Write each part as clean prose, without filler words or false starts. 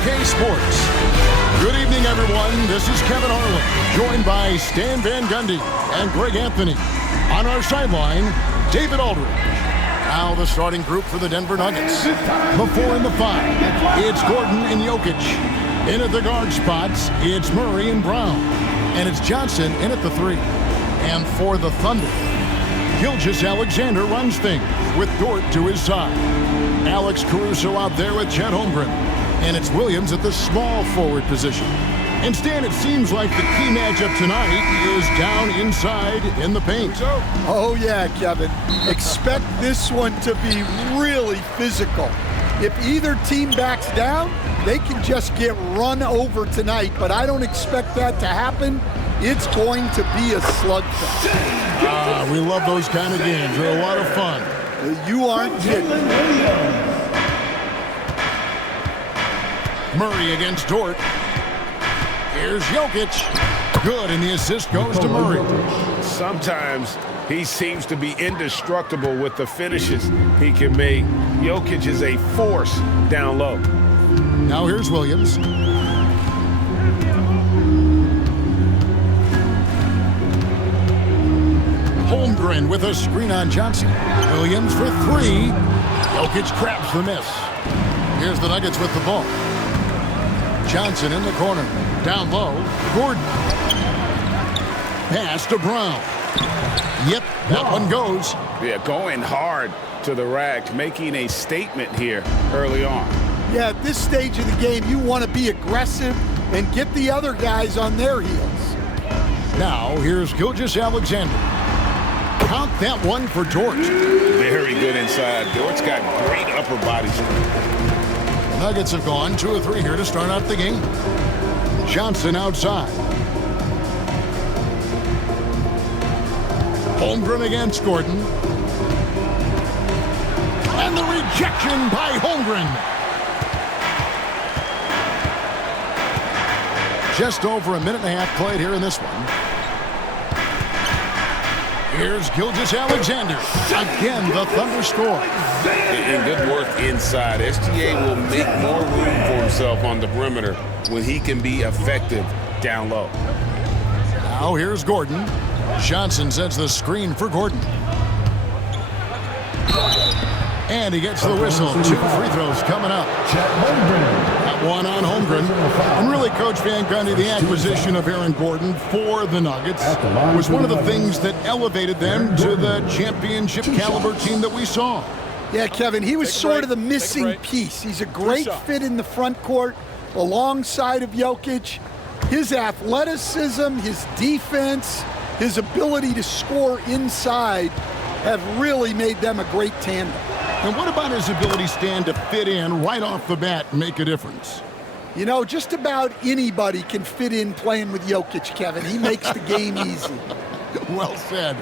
2K Sports. Good evening, everyone. This is Kevin Harlan, joined by Stan Van Gundy and Greg Anthony. On our sideline, David Aldridge. Now the starting group for the Denver Nuggets. Before in the 5, it's Gordon and Jokic. In at the guard spots, it's Murray and Brown. And it's Johnson in at the 3. And for the Thunder, Gilgeous-Alexander runs things with Dort to his side. Alex Caruso out there with Chet Holmgren. And it's Williams at the small forward position. And Stan, it seems like the key matchup tonight is down inside in the paint. Oh yeah, Kevin. Expect this one to be really physical. If either team backs down, they can just get run over tonight, but I don't expect that to happen. It's going to be a slugfest. We love those kind of games. They're a lot of fun. You aren't kidding. Murray against Dort. Here's Jokic. Good, and the assist goes to Murray. Sometimes he seems to be indestructible with the finishes he can make. Jokic is a force down low. Now here's Williams. Holmgren with a screen on Johnson. Williams for 3. Jokic grabs the miss. Here's the Nuggets with the ball. Johnson in the corner. Down low, Gordon. Pass to Brown. Yep, that one goes. Yeah, going hard to the rack, making a statement here early on. Yeah, at this stage of the game, you want to be aggressive and get the other guys on their heels. Now, here's Gilgeous-Alexander. Count that one for Dort. Very good inside. Dort's got great upper body strength. Nuggets have gone 2 or 3 here to start out the game. Johnson outside. Holmgren against Gordon. And the rejection by Holmgren. Just over a minute and a half played here in this one. Here's Gilgeous-Alexander. Again, the Thunder score. And good work inside. SGA will make more room for himself on the perimeter when he can be effective down low. Now here's Gordon. Johnson sets the screen for Gordon. And he gets the whistle. 2 free throws coming up. That one on Holmgren. And really, Coach Van Gundy, the acquisition of Aaron Gordon for the Nuggets was one of the things that elevated them to the championship caliber team that we saw. Yeah, Kevin, he was sort of the missing piece. He's a great fit in the front court alongside of Jokic. His athleticism, his defense, his ability to score inside have really made them a great tandem. And what about his ability, Stan, to fit in right off the bat and make a difference? You know, just about anybody can fit in playing with Jokic, Kevin. He makes the game easy. Well said.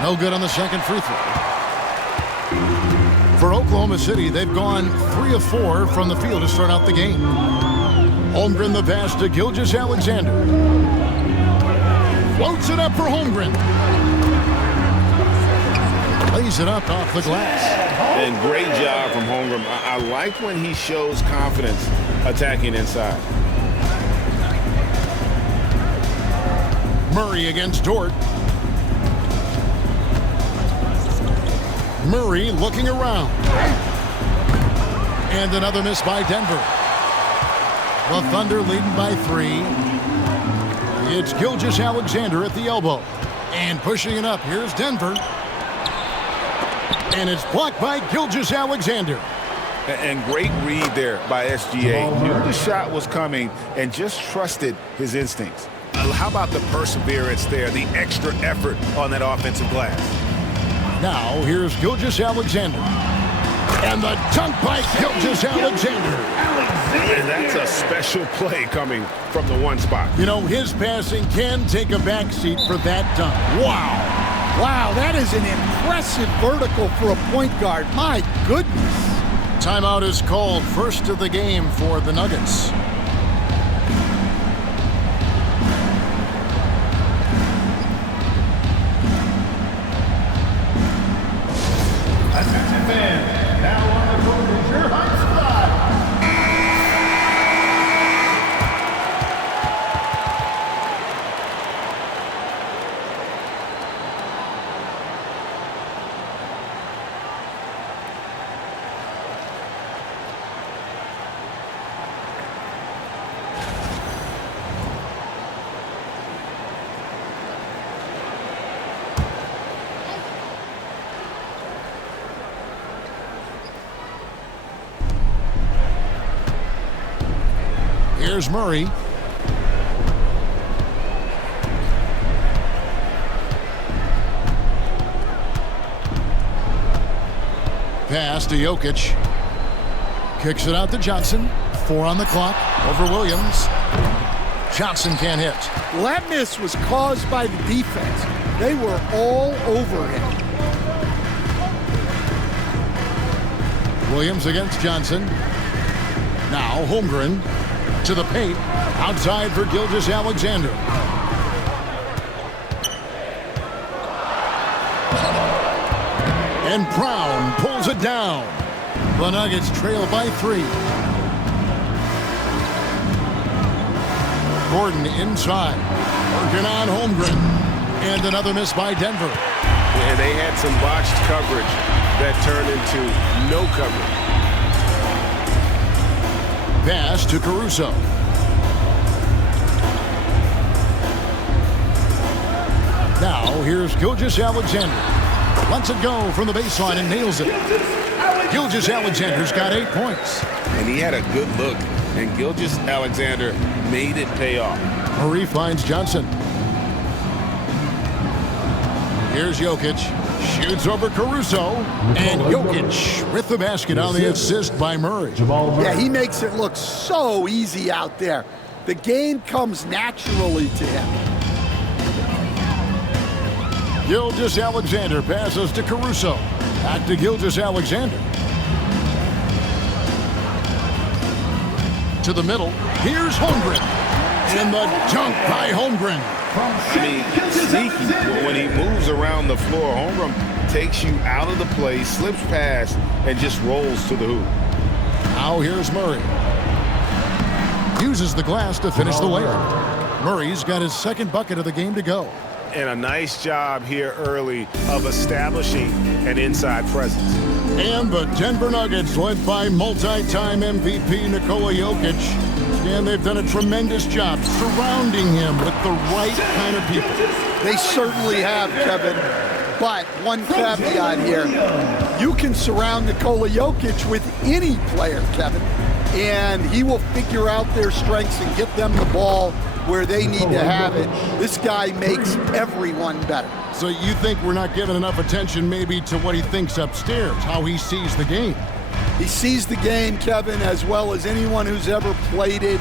No good on the second free throw. For Oklahoma City, they've gone 3 of 4 from the field to start out the game. Holmgren the pass to Gilgeous-Alexander. Floats it up for Holmgren. Lays it up off the glass. And great job from Holmgren. I like when he shows confidence attacking inside. Murray against Dort. Murray looking around. And another miss by Denver. The Thunder leading by 3. It's Gilgeous-Alexander at the elbow. And pushing it up. Here's Denver. And it's blocked by Gilgeous-Alexander. And great read there by SGA. Knew the shot was coming and just trusted his instincts. How about the perseverance there, the extra effort on that offensive glass? Now, here's Gilgeous-Alexander. And the dunk by Gilgeous-Alexander. And that's a special play coming from the one spot. You know, his passing can take a backseat for that dunk. Wow. Wow, that is an impressive vertical for a point guard. My goodness. Timeout is called. First of the game for the Nuggets. Here's Murray. Pass to Jokic. Kicks it out to Johnson. 4 on the clock. Over Williams. Johnson can't hit. Well, that miss was caused by the defense. They were all over him. Williams against Johnson. Now Holmgren to the paint. Outside for Gilgeous-Alexander. And Brown pulls it down. The Nuggets trail by 3. Gordon inside. Working on Holmgren. And another miss by Denver. And they had some botched coverage that turned into no coverage. Pass to Caruso. Now here's Gilgeous-Alexander. Lets it go from the baseline and nails it. Gilgeous-Alexander's got 8 points. And he had a good look, and Gilgeous-Alexander made it pay off. Murray finds Johnson. Here's Jokic. Shoots over Caruso. And Jokic with the basket on the assist by Murray. Yeah, he makes it look so easy out there. The game comes naturally to him. Gilgeous-Alexander passes to Caruso. Back to Gilgeous-Alexander. To the middle. Here's Holmgren. And the dunk by Holmgren. I mean, sneaky. When he moves around the floor, Holmgren takes you out of the play, slips past, and just rolls to the hoop. Now here's Murray. Uses the glass to finish the layup. Murray's got his second bucket of the game to go. And a nice job here early of establishing an inside presence. And the Denver Nuggets, led by multi-time MVP Nikola Jokic. And they've done a tremendous job surrounding him with the right kind of people. They certainly have, Kevin. But one caveat here. You can surround Nikola Jokic with any player, Kevin, and he will figure out their strengths and get them the ball where they need to have it. This guy makes everyone better. So you think we're not giving enough attention maybe to what he thinks upstairs, how he sees the game? He sees the game, Kevin, as well as anyone who's ever played it,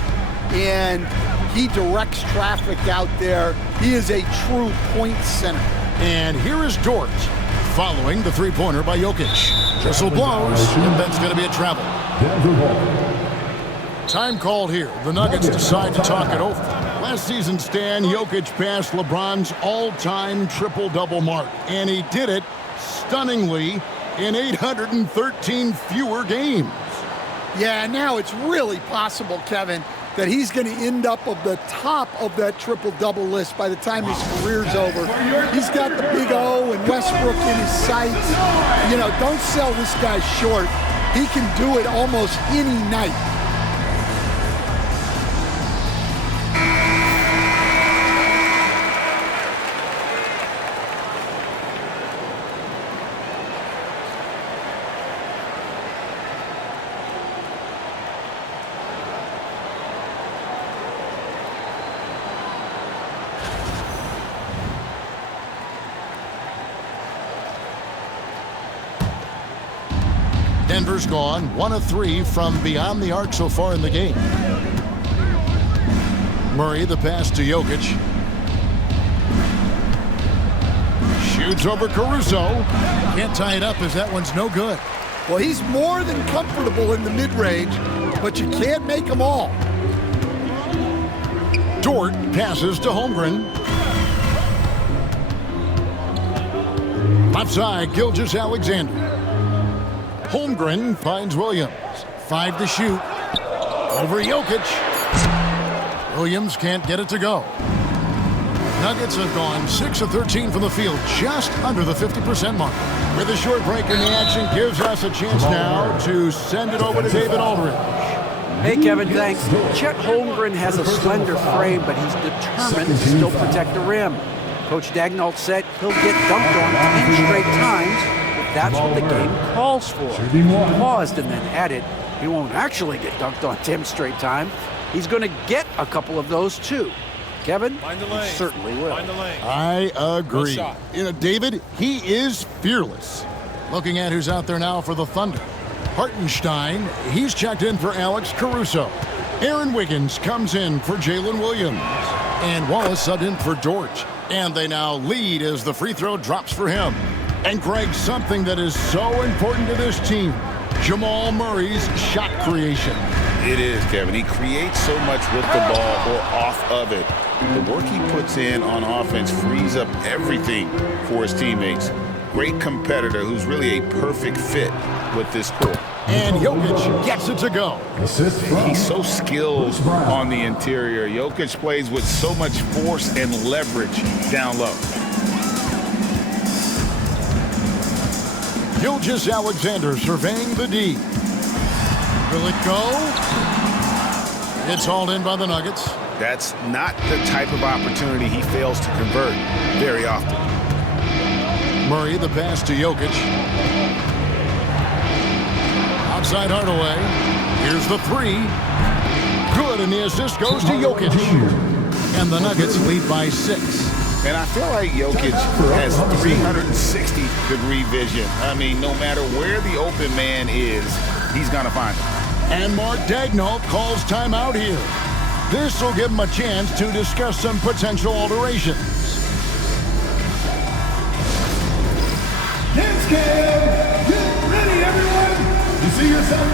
and he directs traffic out there. He is a true point center. And here is Dort, following the three-pointer by Jokic. Whistle blows, and that's going to be a travel. Time called here. The Nuggets decide to talk it over. Last season, Stan, Jokic passed LeBron's all-time triple-double mark, and he did it stunningly in 813 fewer games. Yeah, now it's really possible, Kevin, that he's going to end up at the top of that triple-double list by the time his career's over. He's got the big O and Westbrook in his sights. You know, don't sell this guy short. He can do it almost any night. Denver's gone 1 of 3 from beyond the arc so far in the game. Murray, the pass to Jokic. Shoots over Caruso. Can't tie it up as that one's no good. Well, he's more than comfortable in the mid-range, but you can't make them all. Dort passes to Holmgren. Left side, Gilgeous-Alexander. Holmgren finds Williams. 5 to shoot. Over Jokic. Williams can't get it to go. Nuggets have gone 6 of 13 from the field, just under the 50% mark. With a short break in the action, gives us a chance now to send it over to David Aldridge. Hey, Kevin, thanks. Chet Holmgren has a slender frame, but he's determined to still protect the rim. Coach Dagnall said he'll get dunked on 10 straight times. That's what the game calls for. He paused and then added, he won't actually get dunked on 10 straight times. He's going to get a couple of those, too. Kevin, he certainly will. I agree. David, he is fearless. Looking at who's out there now for the Thunder. Hartenstein, he's checked in for Alex Caruso. Aaron Wiggins comes in for Jalen Williams. And Wallace subbed in for George. And they now lead as the free throw drops for him. And Greg, something that is so important to this team, Jamal Murray's shot creation. It is, Kevin. He creates so much with the ball or off of it. The work he puts in on offense frees up everything for his teammates. Great competitor who's really a perfect fit with this core. And Jokic gets it to go. He's so skilled on the interior. Jokic plays with so much force and leverage down low. Gilgeous-Alexander surveying the D. Will it go? It's hauled in by the Nuggets. That's not the type of opportunity he fails to convert very often. Murray, the pass to Jokic. Outside Hardaway. Here's the three. Good, and the assist goes to Jokic. And the Nuggets lead by 6. And I feel like Jokic has 360-degree vision. I mean, no matter where the open man is, he's going to find him. And Mark Daigneault calls timeout here. This will give him a chance to discuss some potential alterations. Hands can get ready, everyone. You see yourself?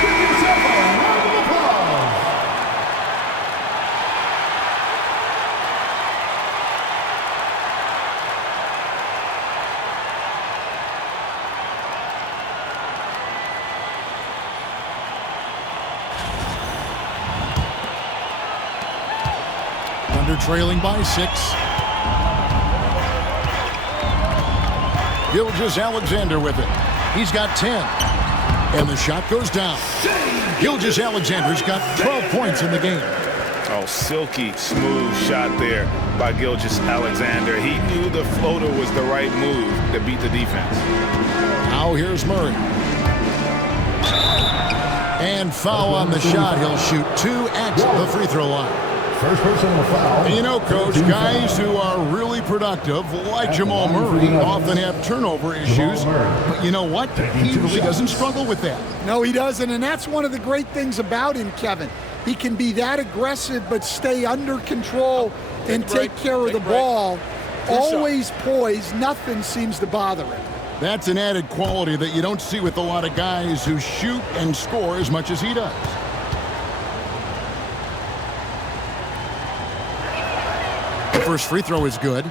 Give yourself a round of applause. Thunder trailing by 6. Gilgeous-Alexander with it. He's got 10. And the shot goes down. Gilgeous-Alexander's got 12 points in the game. Oh, silky smooth shot there by Gilgeous-Alexander. He knew the floater was the right move to beat the defense. Now here's Murray. And foul on the shot. He'll shoot 2 at the free throw line. First personal foul. You know, Coach, guys who are really productive, like Jamal Murray, often have turnover issues. But you know what? He really doesn't struggle with that. No, he doesn't, and that's one of the great things about him, Kevin. He can be that aggressive but stay under control and take care of the ball. Always poised. Nothing seems to bother him. That's an added quality that you don't see with a lot of guys who shoot and score as much as he does. The first free throw is good.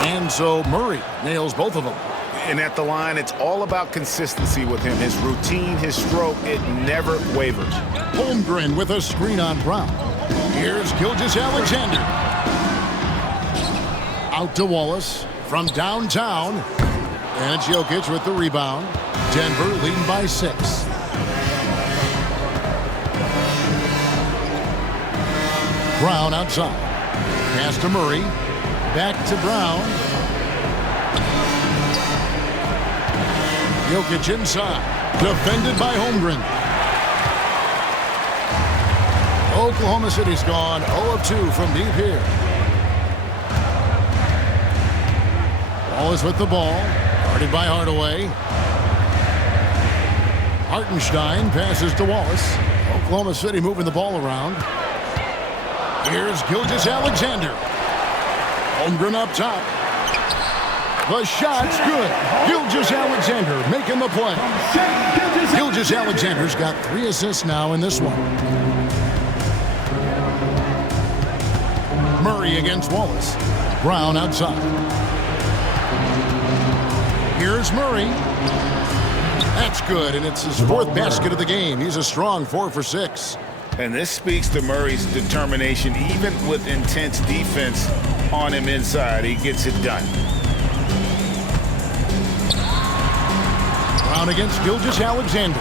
And so Murray nails both of them. And at the line, it's all about consistency with him. His routine, his stroke, it never wavers. Holmgren with a screen on Brown. Here's Gilgeous-Alexander. Out to Wallace from downtown. And it's Jokic with the rebound. Denver leading by 6. Brown outside. Pass to Murray. Back to Brown. Jokic inside. Defended by Holmgren. Oklahoma City's gone 0 of 2 from deep here. Wallace with the ball. Guarded by Hardaway. Hartenstein passes to Wallace. Oklahoma City moving the ball around. Here's Gilgeous-Alexander. Holmgren up top. The shot's good. Gilgeous-Alexander making the play. Gilgeous-Alexander's got 3 assists now in this one. Murray against Wallace. Brown outside. Here's Murray. That's good, and it's his 4th basket of the game. He's a strong 4 for 6. And this speaks to Murray's determination. Even with intense defense on him inside, he gets it done. Brown against Gilgeous-Alexander.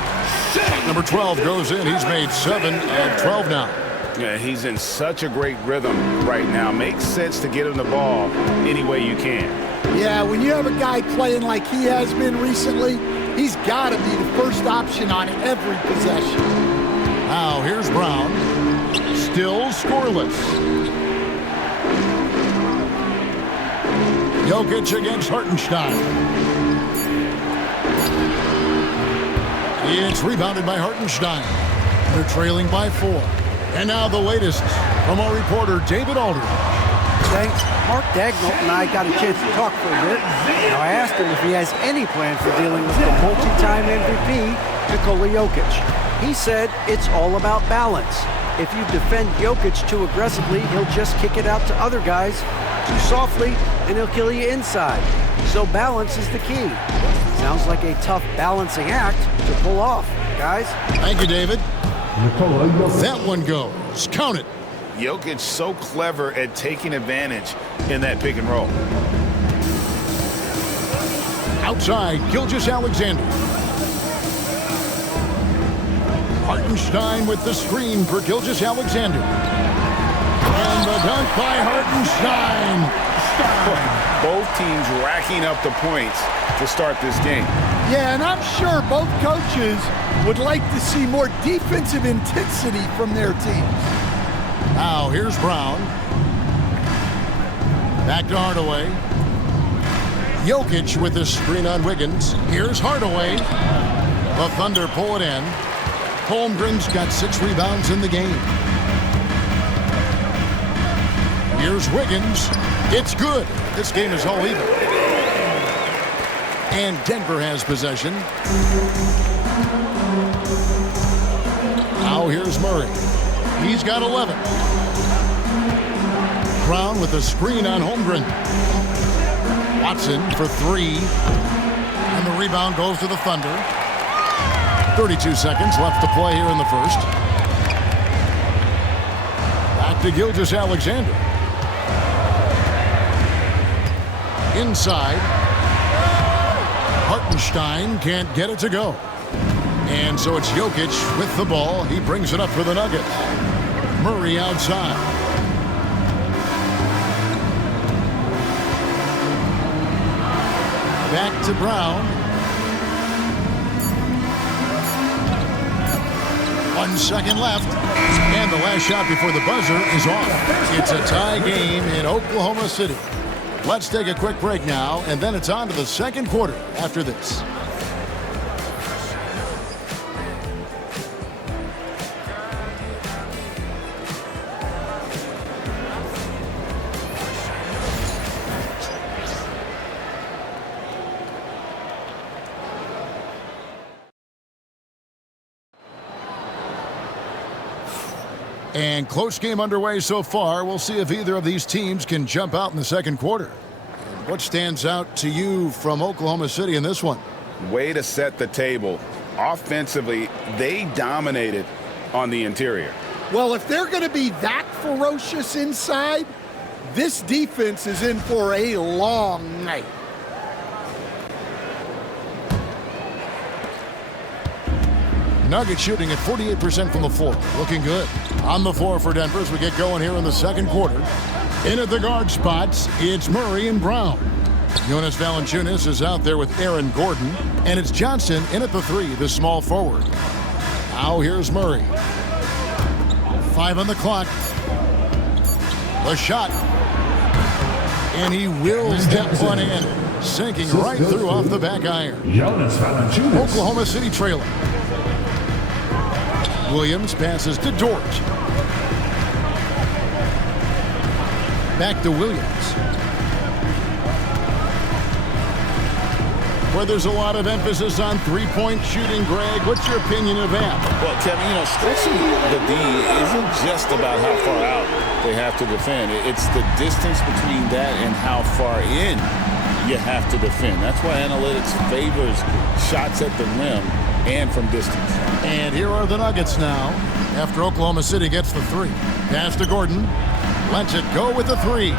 Number 12 goes in. He's made 7 of 12 now. Yeah, he's in such a great rhythm right now. Makes sense to get him the ball any way you can. Yeah, when you have a guy playing like he has been recently, he's got to be the first option on every possession. Now here's Brown. Still scoreless. Jokic against Hartenstein. It's rebounded by Hartenstein. They're trailing by 4. And now the latest from our reporter, David Aldridge. Thanks. Mark Daigneault and I got a chance to talk for a bit. Now, I asked him if he has any plan for dealing with the multi-time MVP, Nikola Jokic. He said it's all about balance. If you defend Jokic too aggressively, he'll just kick it out to other guys too softly, and he'll kill you inside. So balance is the key. Sounds like a tough balancing act to pull off, guys. Thank you, David. That one goes. Count it. Jokic so clever at taking advantage in that pick and roll. Outside, Gilgeous-Alexander. Hartenstein with the screen for Gilgeous-Alexander. And the dunk by Hartenstein. Both teams racking up the points to start this game. Yeah, and I'm sure both coaches would like to see more defensive intensity from their teams. Now here's Brown. Back to Hardaway. Jokic with the screen on Wiggins. Here's Hardaway. The Thunder pull it in. Holmgren's got 6 rebounds in the game. Here's Wiggins. It's good. This game is all even. And Denver has possession. Now here's Murray. He's got 11. Brown with the screen on Holmgren. Watson for 3. And the rebound goes to the Thunder. 32 seconds left to play here in the first. Back to Gilgeous-Alexander. Inside. Hartenstein can't get it to go. And so it's Jokic with the ball. He brings it up for the Nuggets. Murray outside. Back to Brown. 1 second left. And the last shot before the buzzer is off. It's a tie game in Oklahoma City. Let's take a quick break now, and then it's on to the second quarter after this. And close game underway so far. We'll see if either of these teams can jump out in the second quarter. And what stands out to you from Oklahoma City in this one? Way to set the table. Offensively, they dominated on the interior. Well, if they're going to be that ferocious inside, this defense is in for a long night. Nuggets shooting at 48% from the floor. Looking good. On the floor for Denver as we get going here in the second quarter. In at the guard spots, it's Murray and Brown. Jonas Valanciunas is out there with Aaron Gordon. And it's Johnson in at the 3, the small forward. Now here's Murray. 5 on the clock. The shot. And he wills that one in. Sinking right through off the back iron. Oklahoma City trailing. Williams passes to Dort. Back to Williams. Where there's a lot of emphasis on three-point shooting, Greg. What's your opinion of that? Well, Kevin, stretching the D isn't just about how far out they have to defend. It's the distance between that and how far in you have to defend. That's why analytics favors shots at the rim and from distance. And here are the Nuggets now after Oklahoma City gets the 3. Pass to Gordon. Lets it go with the 3.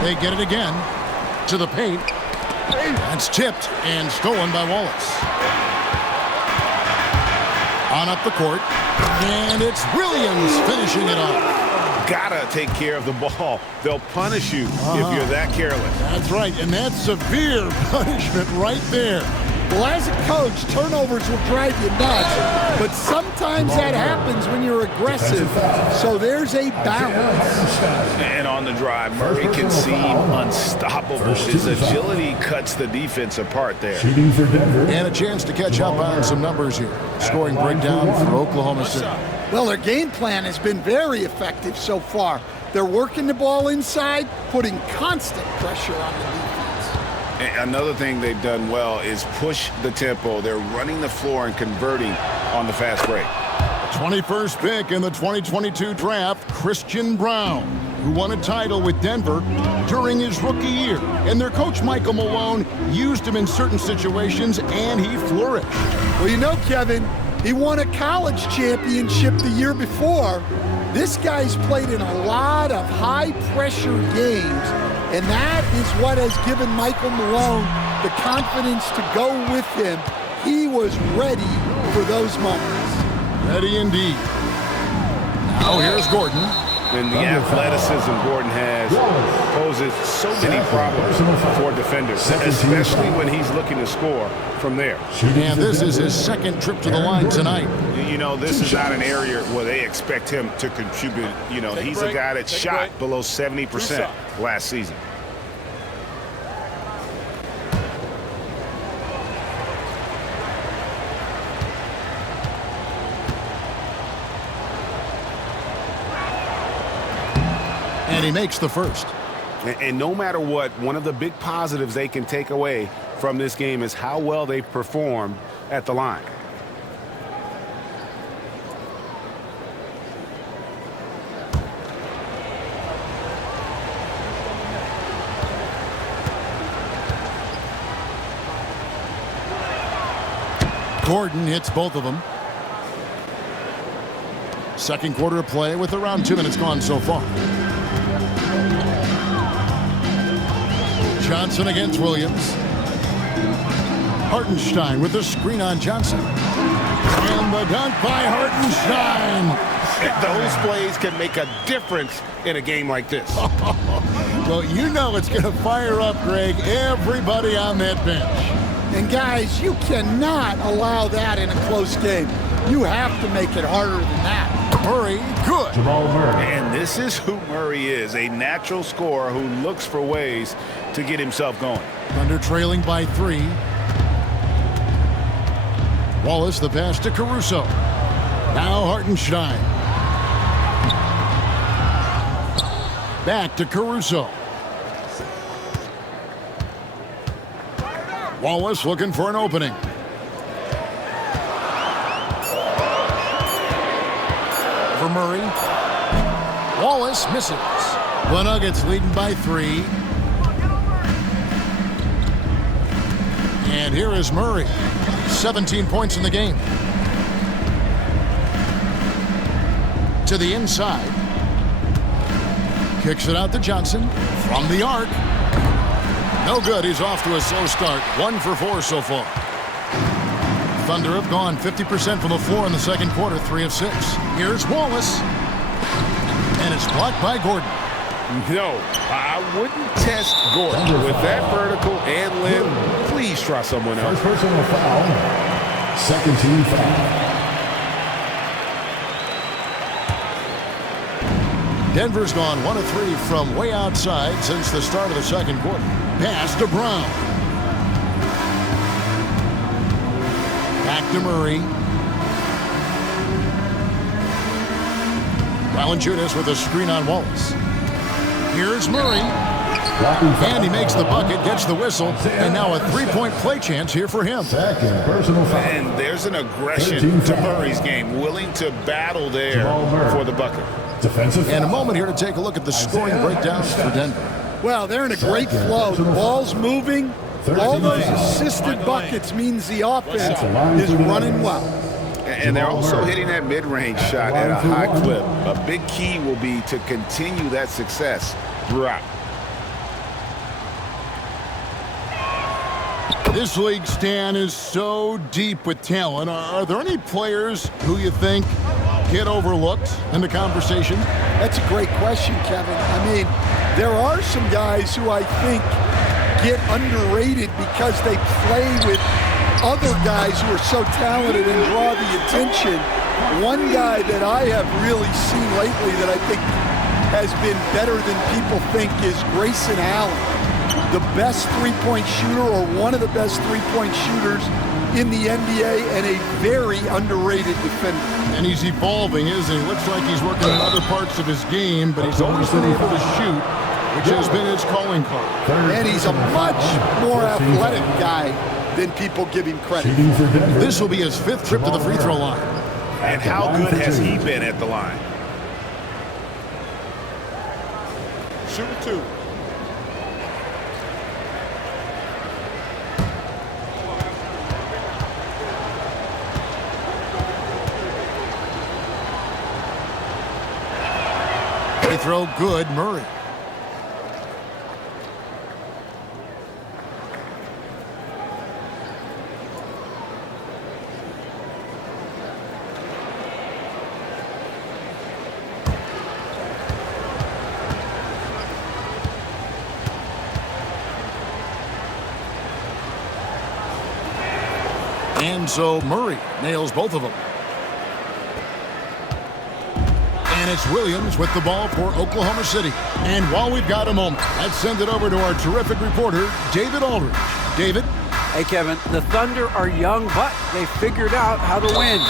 They get it again to the paint. That's tipped and stolen by Wallace. On up the court, and it's Williams finishing it off. Gotta take care of the ball. They'll punish you if you're that careless. That's right, and that's severe punishment right there. Well, as a coach, turnovers will drive you nuts, but sometimes that happens when you're aggressive. So there's a balance. And on the drive, Murray can seem unstoppable. His agility cuts the defense apart there. Shooting for Denver. And a chance to catch up on some numbers here. Scoring breakdown for Oklahoma City. Well, their game plan has been very effective so far. They're working the ball inside, putting constant pressure on the defense. And another thing they've done well is push the tempo. They're running the floor and converting on the fast break. 21st pick in the 2022 draft, Christian Brown, who won a title with Denver during his rookie year. And their coach, Michael Malone, used him in certain situations, and he flourished. Well, you know, Kevin, he won a college championship the year before. This guy's played in a lot of high-pressure games, and that is what has given Michael Malone the confidence to go with him. He was ready for those moments. Ready indeed. Now here's Gordon. And the athleticism Gordon has poses so many problems for defenders, especially when he's looking to score from there. And this is his second trip to the line tonight. You know, this is not an area where they expect him to contribute. You know, he's a guy that shot below 70% last season. And he makes the first. And no matter what, one of the big positives they can take away from this game is how well they performed at the line. Gordon hits both of them. Second quarter of play with around 2 minutes gone so far. Johnson against Williams. Hartenstein with the screen on Johnson. And the dunk by Hartenstein. Those plays can make a difference in a game like this. Well, you know it's going to fire up, Greg, everybody on that bench. And guys, you cannot allow that in a close game. You have to make it harder than that. Murray, good. Jamal Murray. And this is who Murray is, a natural scorer who looks for ways to get himself going. Thunder trailing by 3. Wallace, the pass to Caruso. Now Hartenstein. Back to Caruso. Wallace looking for an opening. For Murray. Wallace misses. The Nuggets leading by 3. And here is Murray. 17 points in the game. To the inside. Kicks it out to Johnson. From the arc. No good. He's off to a slow start. 1 for 4 so far. Thunder have gone 50% from the floor in the second quarter, 3 of 6. Here's Wallace. And it's blocked by Gordon. No, I wouldn't test Gordon with that vertical and limb. Please try someone else. First personal foul. Second team foul. Denver's gone 1 of 3 from way outside since the start of the second quarter. Pass to Brown. Back to Murray. Valanciunas with a screen on Wallace. Here's Murray. And he makes the bucket, gets the whistle, and now a 3-point play chance here for him. Second personal foul. And there's an aggression to Murray's game, willing to battle there for the bucket. Defensive foul. And a moment here to take a look at the scoring breakdowns for Denver. Well, they're in a great flow. The ball's moving. All those assisted buckets means the offense is running well. And they're also hitting that mid-range shot at a high clip. A big key will be to continue that success throughout. This league, Stan, is so deep with talent. Are there any players who you think get overlooked in the conversation? That's a great question, Kevin. I mean, there are some guys who I think get underrated because they play with other guys who are so talented and draw the attention. One guy that I have really seen lately that I think has been better than people think is Grayson Allen, the best three-point shooter or one of the best three-point shooters in the NBA and a very underrated defender. And he's evolving, isn't he? Looks like he's working on other parts of his game, but he's always been able to shoot, which has been his calling card. And he's a much more athletic guy than people give him credit. This will be his 5th trip to the free throw line. And how good has he been at the line? Shoot 2. Free throw good, Murray. And so Murray nails both of them. And it's Williams with the ball for Oklahoma City. And while we've got a moment, let's send it over to our terrific reporter, David Aldridge. David? Hey, Kevin, the Thunder are young, but they figured out how to win.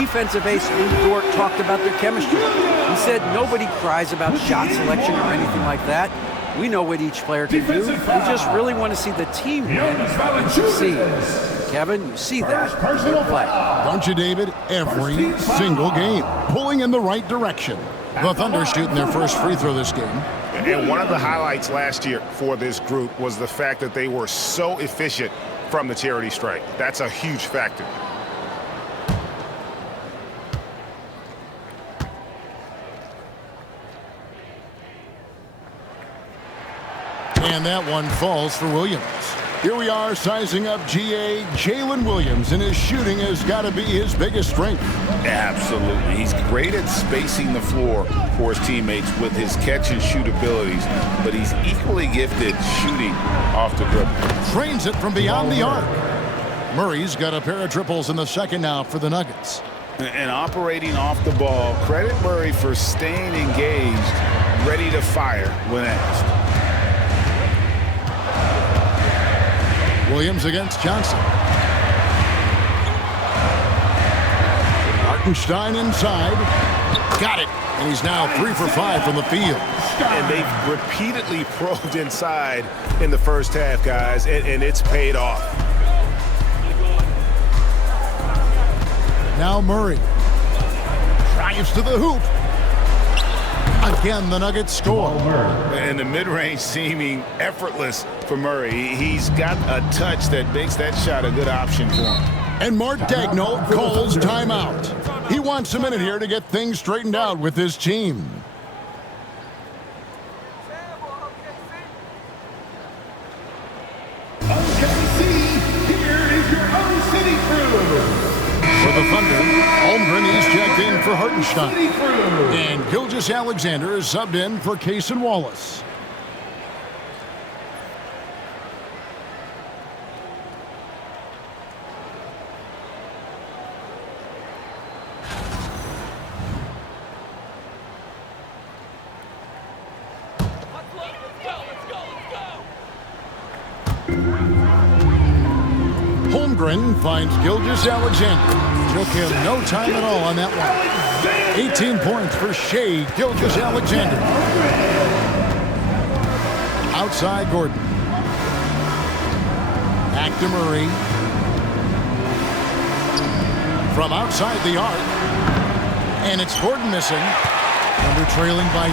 Defensive ace Lou Dort talked about their chemistry. He said nobody cries about shot selection or anything like that. We know what each player can do. We just really want to see the team win and succeed. Kevin, you see that in play. Don't you, David? Every single game, pulling in the right direction. The Thunder shooting their first free throw this game. And one of the highlights last year for this group was the fact that they were so efficient from the charity stripe. That's a huge factor. And that one falls for Williams. Here we are sizing up GA. Jalen Williams, and his shooting has got to be his biggest strength. Absolutely. He's great at spacing the floor for his teammates with his catch and shoot abilities, but he's equally gifted shooting off the dribble. Trains it from beyond the arc. Murray's got a pair of triples in the second now for the Nuggets. And operating off the ball, credit Murray for staying engaged, ready to fire when asked. Williams against Johnson. Hartenstein inside. Got it. And he's now 3 for 5 from the field. And they've repeatedly probed inside in the first half, guys, and it's paid off. Now Murray. Drives to the hoop. Again, the Nuggets score. And the mid-range seeming effortless for Murray. He's got a touch that makes that shot a good option for him. And Mark Daigneault calls timeout. He wants a minute here to get things straightened out with his team. OKC, here is your own city crew. For the Thunder, Holmgren is checked in for Hartenstein. And Gilgeous-Alexander is subbed in for Cason Wallace. Holmgren finds Gilgeous-Alexander. Took him no time at all on that one. 18 points for Shea Gilgeous-Alexander. Outside Gordon. Back to Murray. From outside the arc. And it's Gordon missing. Thunder trailing by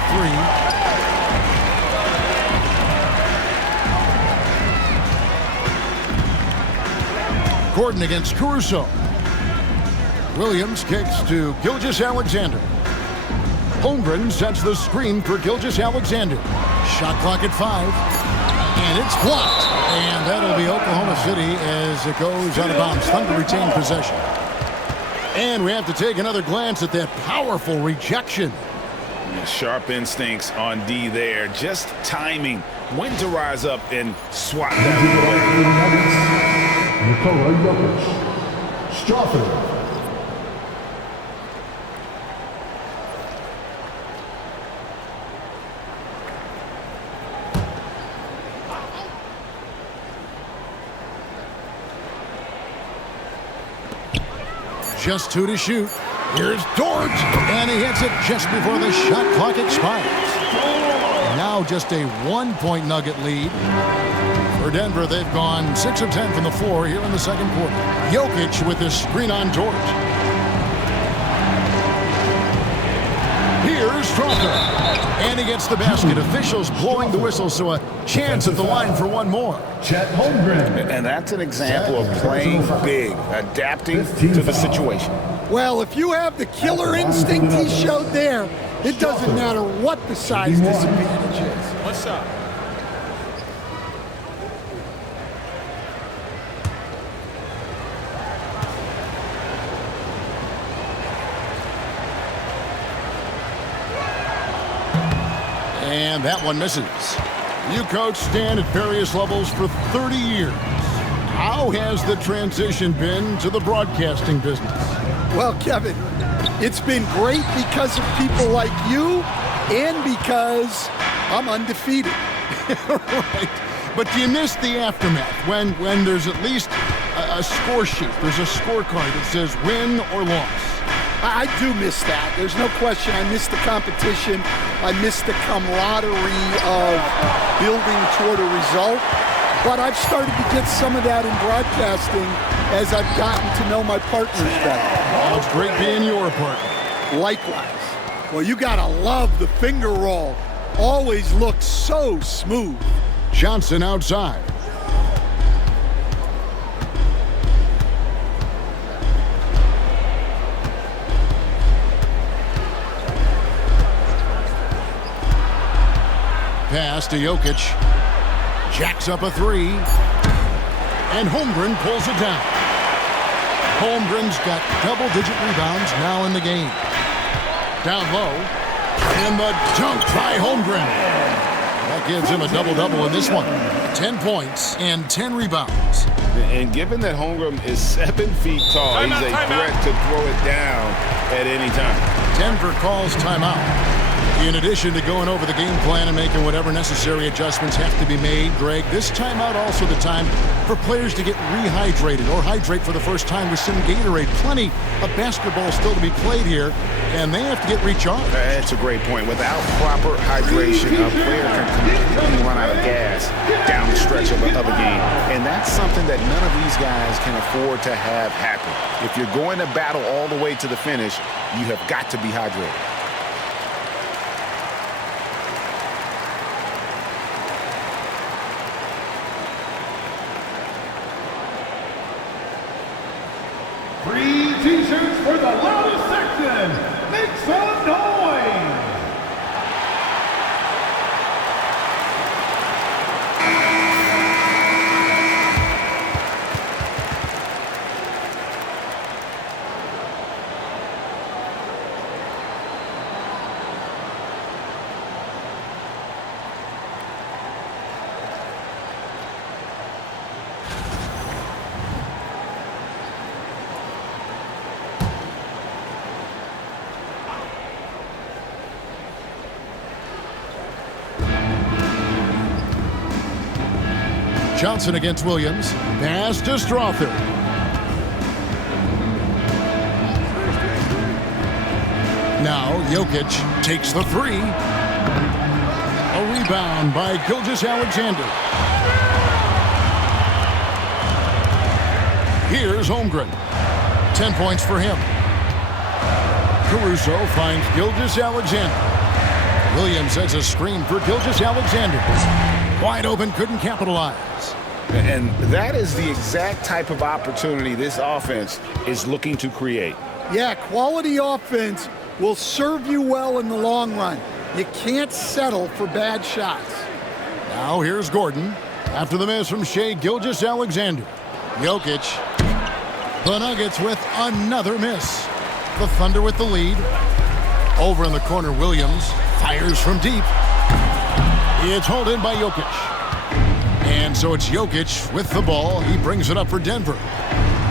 3. Gordon against Caruso. Williams kicks to Gilgeous-Alexander. Holmgren sets the screen for Gilgeous-Alexander. Shot clock at 5. And it's blocked. And that'll be Oklahoma City as it goes out of bounds. Thunder retain possession. And we have to take another glance at that powerful rejection. Sharp instincts on D there. Just timing when to rise up and swat that away. Strawther. Just 2 to shoot. Here's Dort, and he hits it just before the shot clock expires. And now just a 1-point Nugget lead. For Denver, they've gone 6 of 10 from the floor here in the second quarter. Jokic with his screen on Dort. Here's Strawther. And he gets the basket. Officials blowing the whistle, so a chance at the line for one more. Chet Holmgren. And that's an example of playing big, adapting to the situation. Well, if you have the killer instinct he showed there, it doesn't matter what the size disadvantage is. What's up? And that one misses. You coached Stan at various levels for 30 years. How has the transition been to the broadcasting business? Well, Kevin, it's been great because of people like you and because I'm undefeated. Right. But do you miss the aftermath when there's at least a score sheet? There's a scorecard that says win or loss. I do miss that. There's no question. I miss the competition. I miss the camaraderie of building toward a result. But I've started to get some of that in broadcasting as I've gotten to know my partners better. Oh, it's great being your partner. Likewise. Well, you gotta love the finger roll. Always looks so smooth. Johnson outside. Pass to Jokic. Jacks up a 3. And Holmgren pulls it down. Holmgren's got double-digit rebounds now in the game. Down low. And the dunk by Holmgren. That gives him a double-double in this one. 10 points and 10 rebounds. And given that Holmgren is 7 feet tall, he's a threat to throw it down at any time. Denver calls timeout. In addition to going over the game plan and making whatever necessary adjustments have to be made, Greg, this timeout also the time for players to get rehydrated or hydrate for the first time with some Gatorade. Plenty of basketball still to be played here, and they have to get recharged. That's a great point. Without proper hydration, a player can completely run out of gas down the stretch of a game. And that's something that none of these guys can afford to have happen. If you're going to battle all the way to the finish, you have got to be hydrated. Free t-shirts for the loudest section. Make some noise. Johnson against Williams. Pass to Strawther. Now Jokic takes the 3. A rebound by Gilgeous-Alexander. Here's Holmgren. 10 points for him. Caruso finds Gilgeous-Alexander. Williams sets a screen for Gilgeous-Alexander. Wide open, couldn't capitalize. And that is the exact type of opportunity this offense is looking to create. Yeah, quality offense will serve you well in the long run. You can't settle for bad shots. Now here's Gordon. After the miss from Shai Gilgeous-Alexander. Jokic. The Nuggets with another miss. The Thunder with the lead. Over in the corner, Williams fires from deep. It's hauled in by Jokic. And so it's Jokic with the ball. He brings it up for Denver.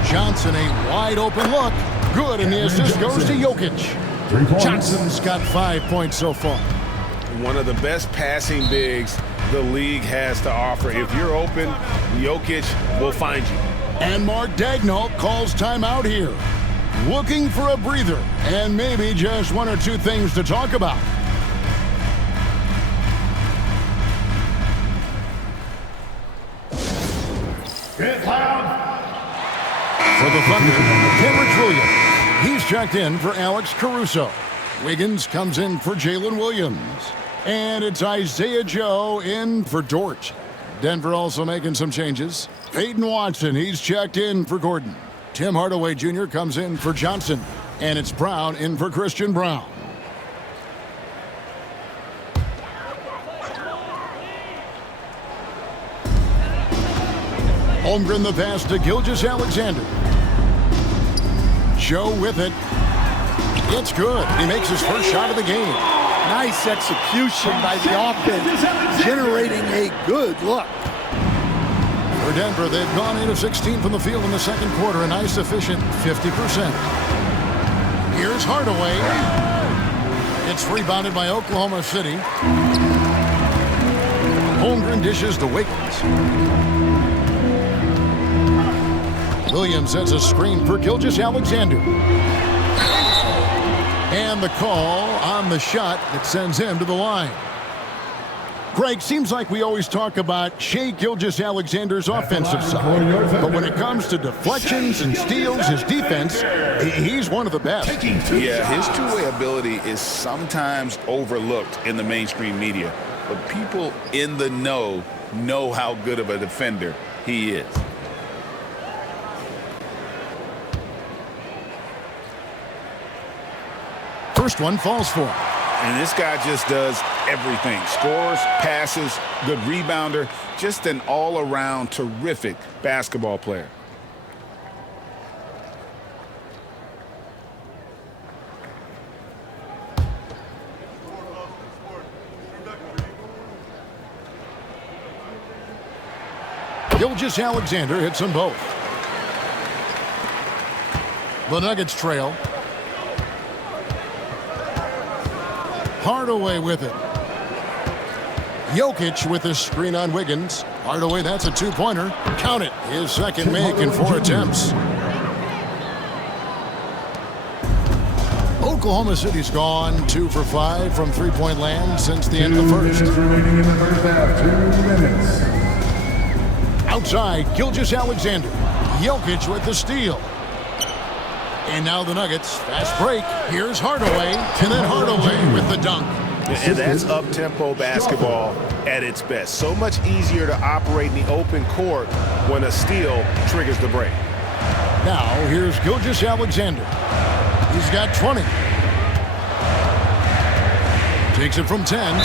Johnson, a wide open look. Good, and the assist goes to Jokic. 3 points. Johnson's got 5 points so far. One of the best passing bigs the league has to offer. If you're open, Jokic will find you. And Mark Daigneault calls timeout here. Looking for a breather and maybe just 1 or 2 things to talk about. Get loud. For the Thunder, Kenrich Williams. He's checked in for Alex Caruso. Wiggins comes in for Jalen Williams. And it's Isaiah Joe in for Dort. Denver also making some changes. Peyton Watson, he's checked in for Gordon. Tim Hardaway Jr. comes in for Johnson. And it's Brown in for Christian Brown. Holmgren the pass to Gilgeous-Alexander. Joe with it. It's good. He makes his first shot of the game. Nice execution by the offense, generating a good look. For Denver, they've gone 8 of 16 from the field in the second quarter, a nice efficient 50%. Here's Hardaway. It's rebounded by Oklahoma City. Holmgren dishes to Wiggins. Williams sets a screen for Gilgeous-Alexander. And the call on the shot that sends him to the line. Greg, seems like we always talk about Shai Gilgeous-Alexander's offensive side. But when it comes to deflections and steals, his defense, he's one of the best. Yeah, his two-way ability is sometimes overlooked in the mainstream media. But people in the know how good of a defender he is. First one falls for him. And this guy just does everything. Scores, passes, good rebounder, just an all-around terrific basketball player. Gilgeous-Alexander hits them both. The Nuggets trail. Hardaway with it. Jokic with the screen on Wiggins. Hardaway, that's a 2-pointer. Count it. His second make in 4 attempts. Oklahoma City's gone 2 for 5 from three-point land since the end of the first. 2 minutes remaining in the first half. 2 minutes. Outside, Gilgeous-Alexander. Jokic with the steal. And now the Nuggets, fast break. Here's Hardaway, and then Hardaway with the dunk. And that's up-tempo basketball at its best. So much easier to operate in the open court when a steal triggers the break. Now, here's Gilgeous-Alexander. He's got 20. Takes it from 10.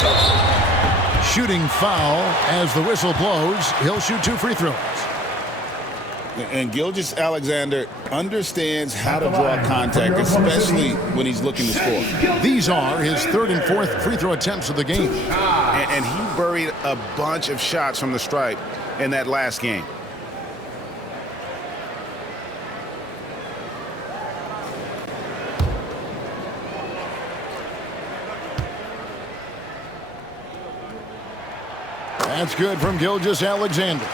Shooting foul as the whistle blows. He'll shoot 2 free throws. And Gilgeous-Alexander understands how to draw contact, especially when he's looking to score. These are his 3rd and 4th free throw attempts of the game. And he buried a bunch of shots from the stripe in that last game. That's good from Gilgeous-Alexander.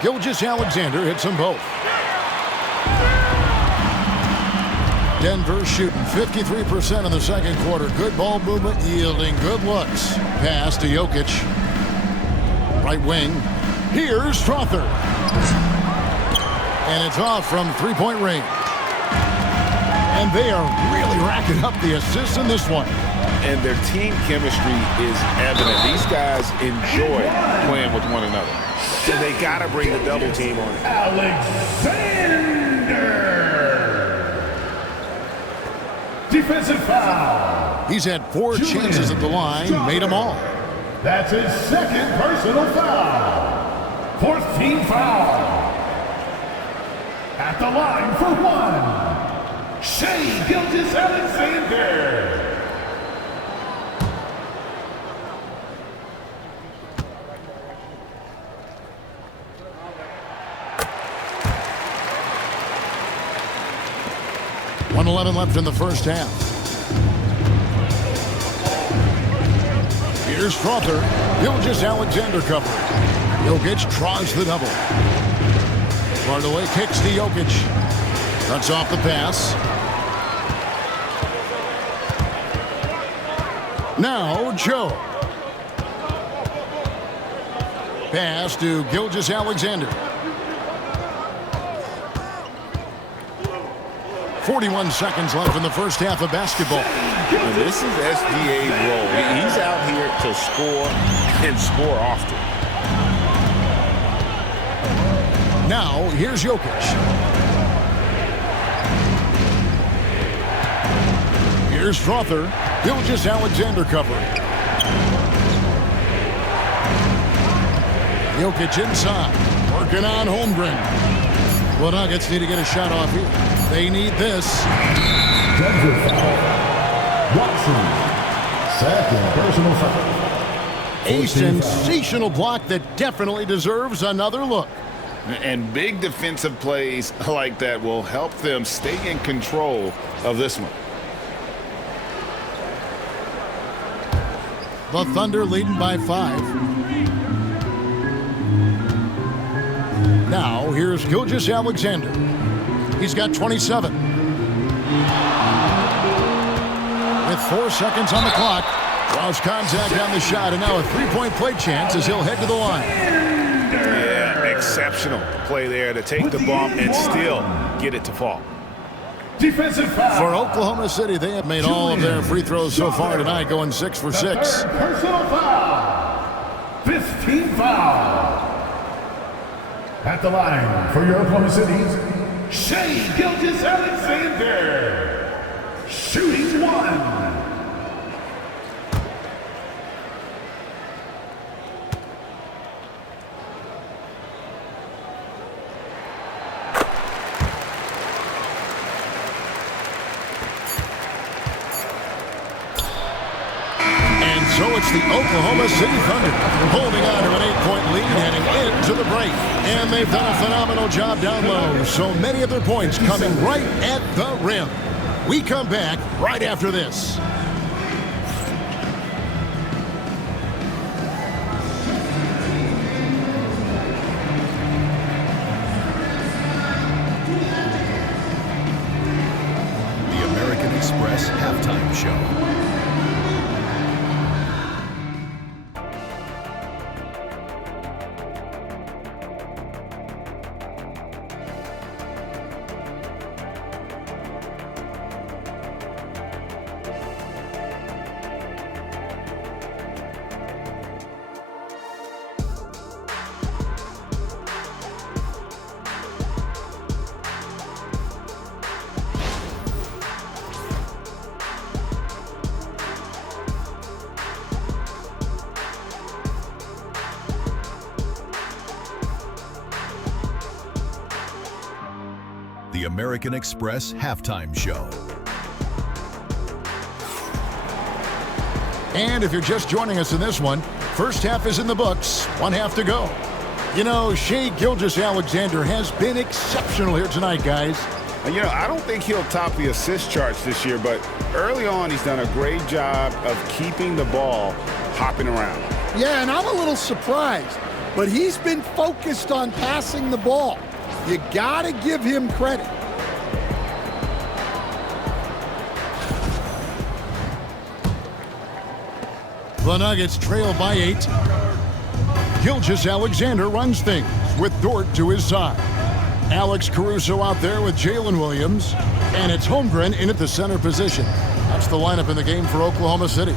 Gilgeous-Alexander hits them both. Denver shooting 53% in the second quarter. Good ball movement, yielding good looks. Pass to Jokic. Right wing. Here's Strother. And it's off from three-point range. And they are really racking up the assists in this one. and their team chemistry is evident. These guys enjoy playing with one another. And they got to bring the double team on it. Alexander! Defensive foul. He's had 4 chances at the line, made them all. That's his second personal foul. 4th team foul. At the line for 1, Shea Gilgeous-Alexander. .11 left in the first half. Here's Strother. Gilgeous-Alexander covering. Jokic draws the double. Hardaway kicks to Jokic. Cuts off the pass. Now Joe. Pass to Gilgeous-Alexander. 41 seconds left in the first half of basketball. And this is SGA's role. He's out here to score and score often. Now, here's Jokic. Here's Strother. Gilgeous-Alexander covering. Jokic inside. Working on Holmgren. Well, Nuggets need to get a shot off here. They need this. Denver foul. Watson. Second personal foul. A sensational block that definitely deserves another look. And big defensive plays like that will help them stay in control of this one. The Thunder leading by 5. Now, here's Gilgeous-Alexander. He's got 27. With 4 seconds on the clock, draws contact on the shot, and now a 3-point play chance as he'll head to the line. Yeah, exceptional play there to take the bump and still get it to fall. Defensive foul. For Oklahoma City, they have made all of their free throws so far tonight, going 6 for 6. Personal foul. 5th team foul. At the line for your Oklahoma City's Shea Gilgeous-Alexander. Shooting 1. So it's the Oklahoma City Thunder holding on to an 8-point lead heading into the break. And they've done a phenomenal job down low. So many of their points coming right at the rim. We come back right after this. The American Express Halftime Show. The American Express Halftime Show. And if you're just joining us in this one, first half is in the books, 1 half to go. You know, Shea Gilgeous-Alexander has been exceptional here tonight, guys. You know, I don't think he'll top the assist charts this year, but early on he's done a great job of keeping the ball hopping around. Yeah, and I'm a little surprised, but he's been focused on passing the ball. You gotta give him credit. The Nuggets trail by 8. Gilgeous-Alexander runs things with Dort to his side. Alex Caruso out there with Jalen Williams, and it's Holmgren in at the center position. That's the lineup in the game for Oklahoma City.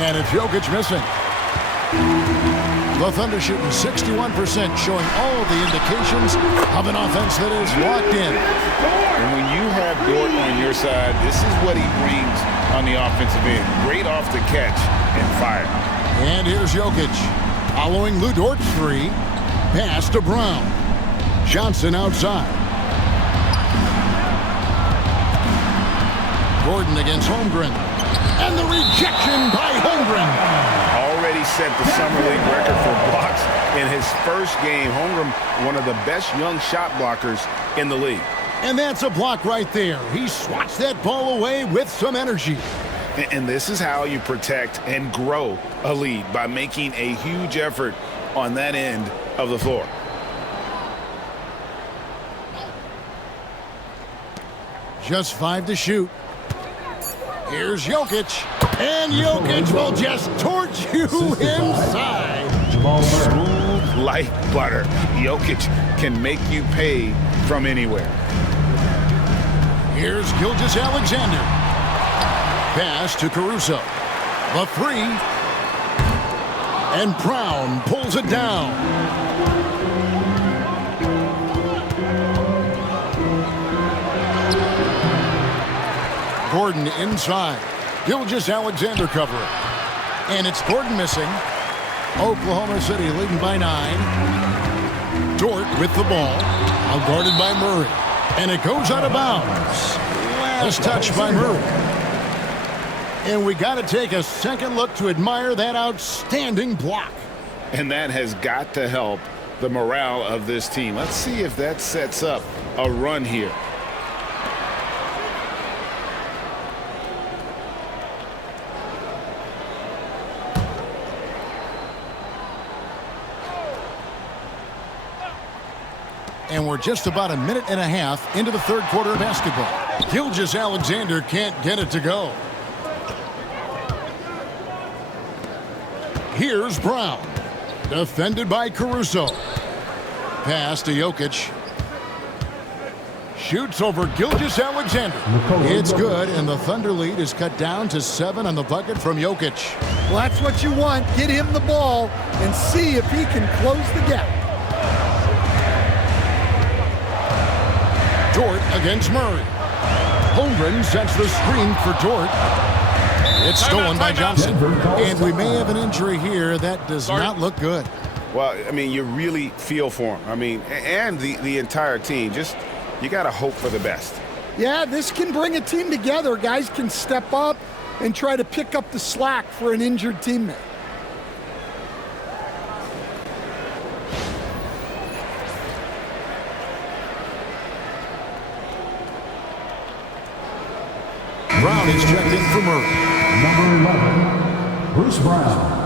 And it's Jokic missing. The Thunder shooting 61%, showing all the indications of an offense that is locked in. And when you have Dort on your side, this is what he brings on the offensive end. Great off the catch and fire. And here's Jokic. Following Lou Dort's three. Pass to Brown. Johnson outside. Gordon against Holmgren. And the rejection by Holmgren. Already set the Summer League record for blocks in his first game. Holmgren, one of the best young shot blockers in the league. And that's a block right there. He swats that ball away with some energy. And this is how you protect and grow a lead, by making a huge effort on that end of the floor. Just 5 to shoot. Here's Jokic. And Jokic will just torch you inside. Smooth like butter. Jokic can make you pay from anywhere. Here's Gilgeous-Alexander. Pass to Caruso. The three. And Brown pulls it down. Gordon inside. Gilgeous-Alexander covering. And it's Gordon missing. Oklahoma City leading by 9. Dort with the ball. Now guarded by Murray. And it goes out of bounds. Last touch by Murray. And we got to take a second look to admire that outstanding block. And that has got to help the morale of this team. Let's see if that sets up a run here. And we're just about a minute and a half into the third quarter of basketball. Gilgeous-Alexander can't get it to go. Here's Brown. Defended by Caruso. Pass to Jokic. Shoots over Gilgeous-Alexander. It's good, and the Thunder lead is cut down to 7 on the bucket from Jokic. Well, that's what you want. Get him the ball and see if he can close the gap. Dort against Murray. Holmgren sets the screen for Dort. It's stolen by Johnson. And we may have an injury here. That does not look good. Well, I mean, you really feel for him. I mean, and the entire team. Just, you got to hope for the best. Yeah, this can bring a team together. Guys can step up and try to pick up the slack for an injured teammate. Brown is checked in for Murray. Number 11, Bruce Brown.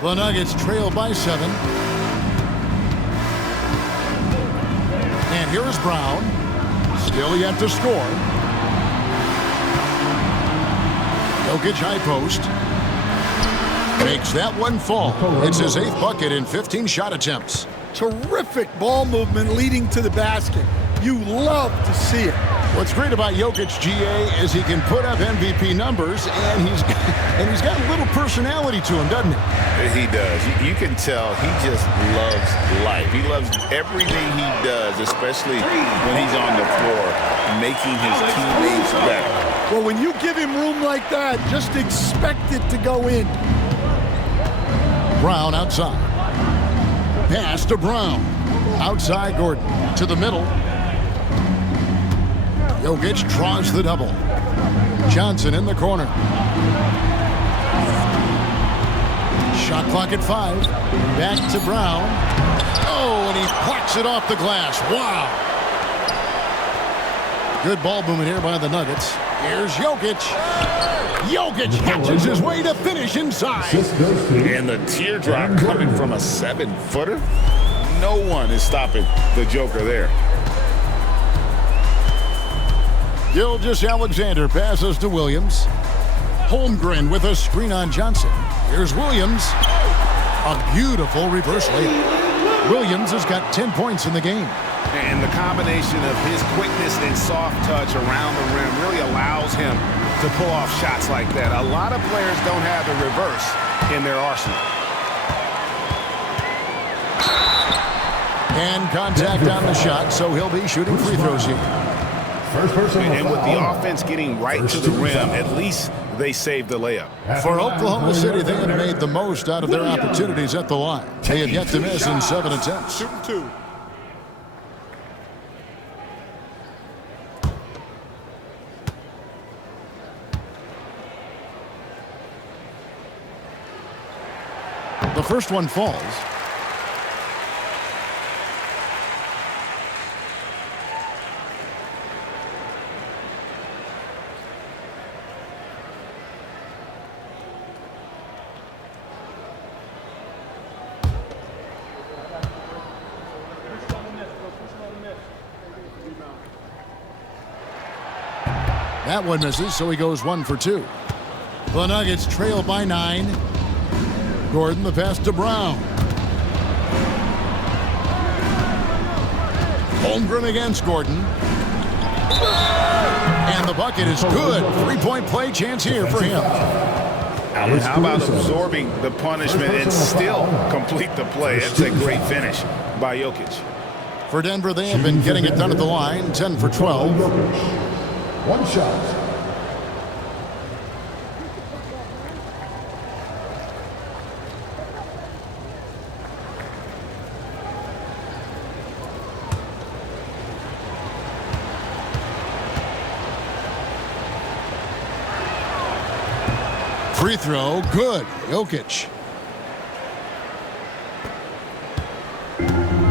The Nuggets trail by 7. And here's Brown. Still yet to score. Jokic high post. Makes that one fall. It's his 8th bucket in 15 shot attempts. Terrific ball movement leading to the basket. You love to see it. What's great about Jokic, GA, is he can put up MVP numbers, and he's got a little personality to him, doesn't he? He does. You can tell he just loves life. He loves everything he does, especially when he's on the floor, making his teammates better. Well, when you give him room like that, just expect it to go in. Brown outside. Pass to Brown. Outside Gordon. To the middle. Jokic draws the double. Johnson in the corner. Shot clock at 5. Back to Brown. Oh, and he plucks it off the glass. Wow. Good ball movement here by the Nuggets. Here's Jokic. Jokic hatches his way to finish inside. And the teardrop coming from a 7-footer. No one is stopping the Joker there. Gilgeous-Alexander passes to Williams. Holmgren with a screen on Johnson. Here's Williams. A beautiful reverse layup. Williams has got 10 points in the game. And the combination of his quickness and soft touch around the rim really allows him to pull off shots like that. A lot of players don't have the reverse in their arsenal. And contact on the shot, so he'll be shooting free throws here. And with the offense getting right to the rim, at least they saved the layup. For Oklahoma City, they have made the most out of their opportunities at the line. They have yet to miss in 7 attempts. Shooting 2. The first one falls. That one misses, so he goes 1 for 2. The Nuggets trail by 9. Gordon, the pass to Brown. Holmgren against Gordon. And the bucket is good. 3-point play chance here for him. And how about absorbing the punishment and still complete the play? That's a great finish by Jokic. For Denver, they have been getting it done at the line. 10 for 12. One shot. Free throw, good. Jokic.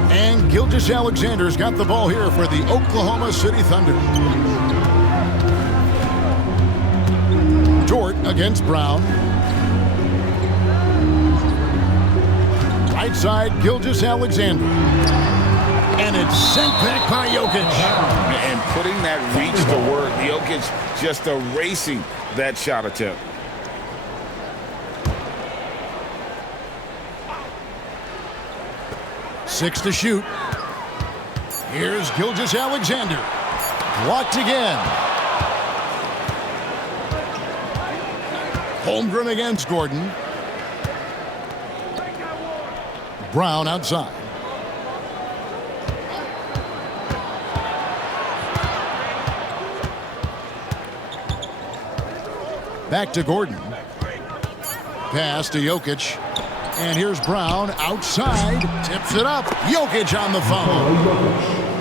And Gilgeous-Alexander's got the ball here for the Oklahoma City Thunder. Dort against Brown. Right side, Gilgeous-Alexander. And it's sent back by Jokic. And putting that reach to work, Jokic just erasing that shot attempt. Six to shoot. Here's Gilgeous-Alexander. Blocked again. Holmgren against Gordon. Brown outside. Back to Gordon. Pass to Jokic. And here's Brown outside. Tips it up. Jokic on the foul.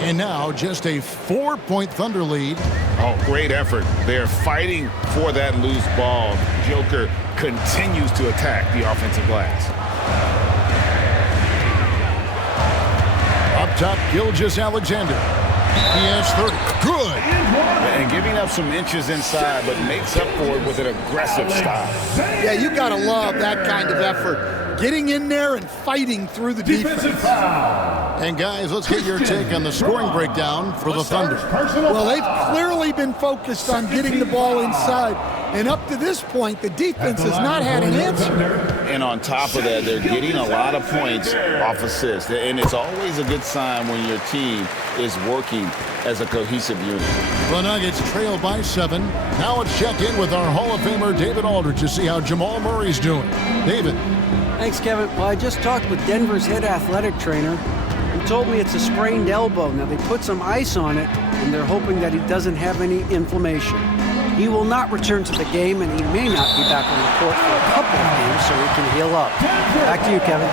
And now just a 4-point Thunder lead. Oh, great effort. They're fighting for that loose ball. Joker continues to attack the offensive glass. Up top, Gilgeous-Alexander. He has 30. Good. And giving up some inches inside, but makes up for it with an aggressive style. Yeah, you got to love that kind of effort. getting in there and fighting through the defense. Defensive foul. And guys, let's get your take on the scoring breakdown for the Thunder. Well, they've clearly been focused on getting the ball inside. And up to this point, the defense has not had an answer. And on top of that, they're getting a lot of points off assists. And it's always a good sign when your team is working as a cohesive unit. The Nuggets trail by 7. Now let's check in with our Hall of Famer David Aldridge to see how Jamal Murray's doing. David. Thanks, Kevin. Well, I just talked with Denver's head athletic trainer. He told me it's a sprained elbow. Now, they put some ice on it, and they're hoping that he doesn't have any inflammation. He will not return to the game, and he may not be back on the court for a couple of games so he can heal up. Back to you, Kevin.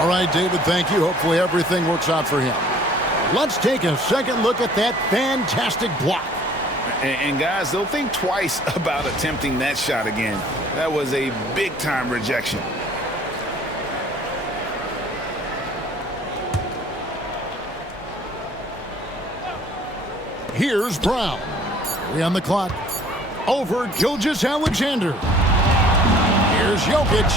All right, David, thank you. Hopefully everything works out for him. Let's take a second look at that fantastic block. And guys, they'll think twice about attempting that shot again. That was a big-time rejection. Here's Brown. 3 on the clock. Over Gilgeous-Alexander. Here's Jokic.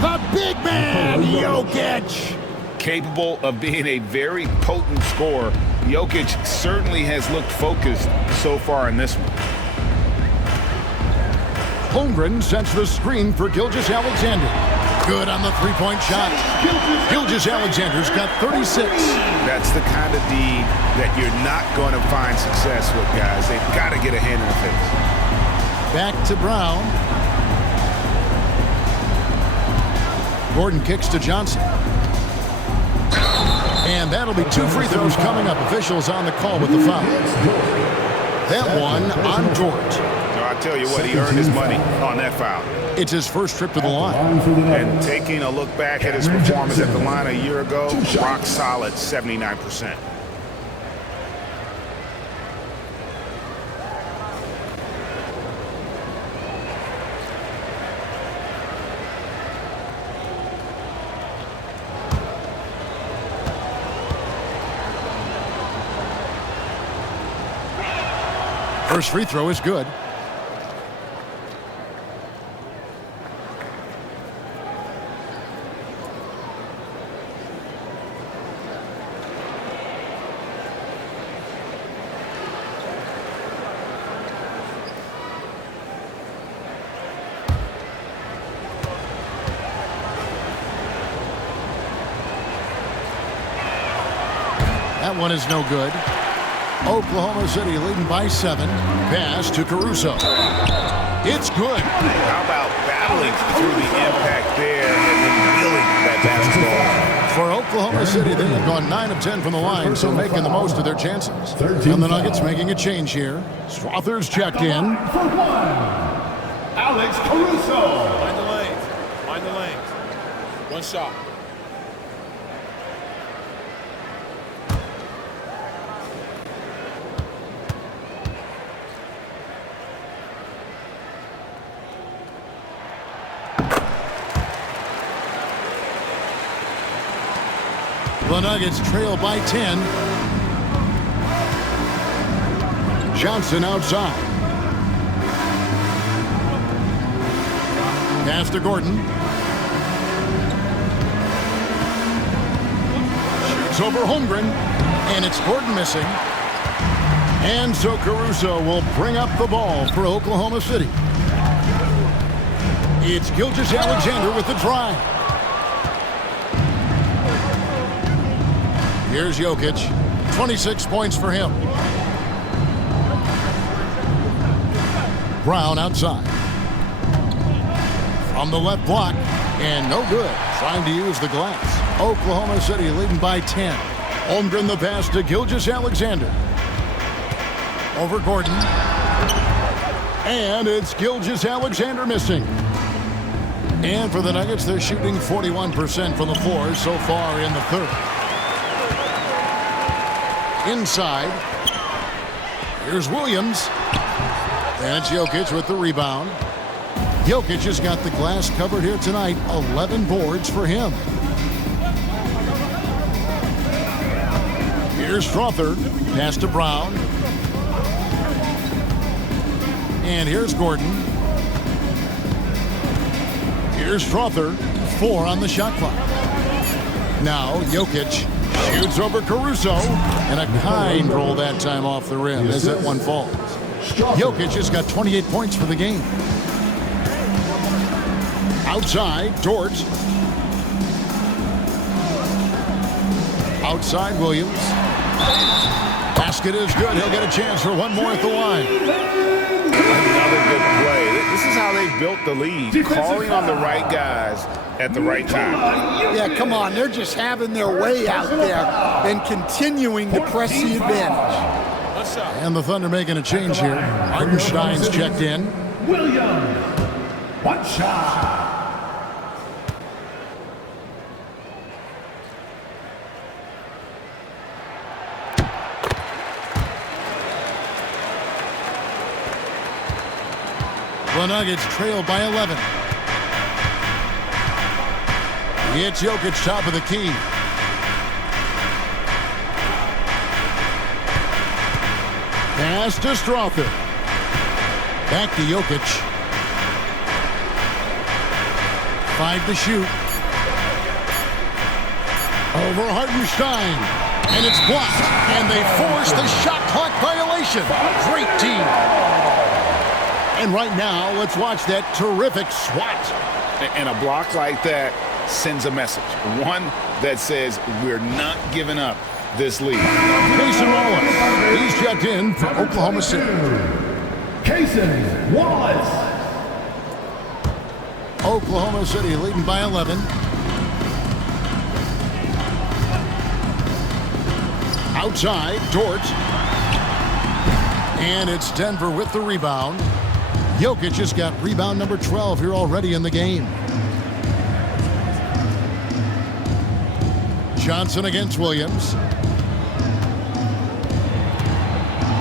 The big man, Jokic. Capable of being a very potent scorer, Jokic certainly has looked focused so far in this one. Holmgren sets the screen for Gilgeous-Alexander. Good on the three-point shot. Gilgeous-Alexander's got 36. That's the kind of D that you're not going to find success with, guys. They've got to get a hand in the face. Back to Brown. Gordon kicks to Johnson. And that'll be 2 free throws coming up. Officials on the call with the foul. That one on George. So I tell you what, he earned his money on that foul. It's his first trip to the line. And taking a look back at his performance at the line a year ago, rock solid, 79%. First free throw is good. That one is no good. Oklahoma City leading by 7. Pass to Caruso. It's good. How about battling through the impact there and then wheeling that basketball? For Oklahoma City, they have gone 9 of 10 from the line, so making the most of their chances. And the Nuggets making a change here. Strother's checked in. For 1, Alex Caruso. Mind the lanes. Mind the lanes. One shot. The Nuggets trail by 10. Johnson outside. Pass to Gordon. Shoots over Holmgren. And it's Gordon missing. And so Caruso will bring up the ball for Oklahoma City. It's Gilgeous-Alexander with the drive. Here's Jokic. 26 points for him. Brown outside. From the left block. And no good. Trying to use the glass. Oklahoma City leading by 10. Holmgren the pass to Gilgeous-Alexander. Over Gordon. And it's Gilgeous-Alexander missing. And for the Nuggets, they're shooting 41% from the floor so far in the third. Inside. Here's Williams. And it's Jokic with the rebound. Jokic has got the glass covered here tonight. 11 boards for him. Here's Strother. Pass to Brown. And here's Gordon. Here's Strother. 4 on the shot clock. Now Jokic shoots over Caruso, and a kind roll that time off the rim as that one falls. Jokic has got 28 points for the game. Outside, Dort. Outside, Williams. Basket is good. He'll get a chance for one more at the line. Another good play. This is how they built the lead, calling on the right guys at the right time. Yeah, come on. They're just having their way out there and continuing to press the advantage. And the Thunder making a change here. Hartenstein's checked in. Williams, one shot. The Nuggets trail by 11. It's Jokic top of the key. Pass to Strother. Back to Jokic. 5 to shoot. Over Hartenstein. And it's blocked. And they force the shot clock violation. Great team. And right now, let's watch that terrific swat. And a block like that sends a message. One that says we're not giving up this lead. Cason Wallace. He's checked in for Oklahoma City. Cason Wallace. Oklahoma City leading by 11. Outside, Dort. And it's Denver with the rebound. Jokic just got rebound number 12 here already in the game. Johnson against Williams.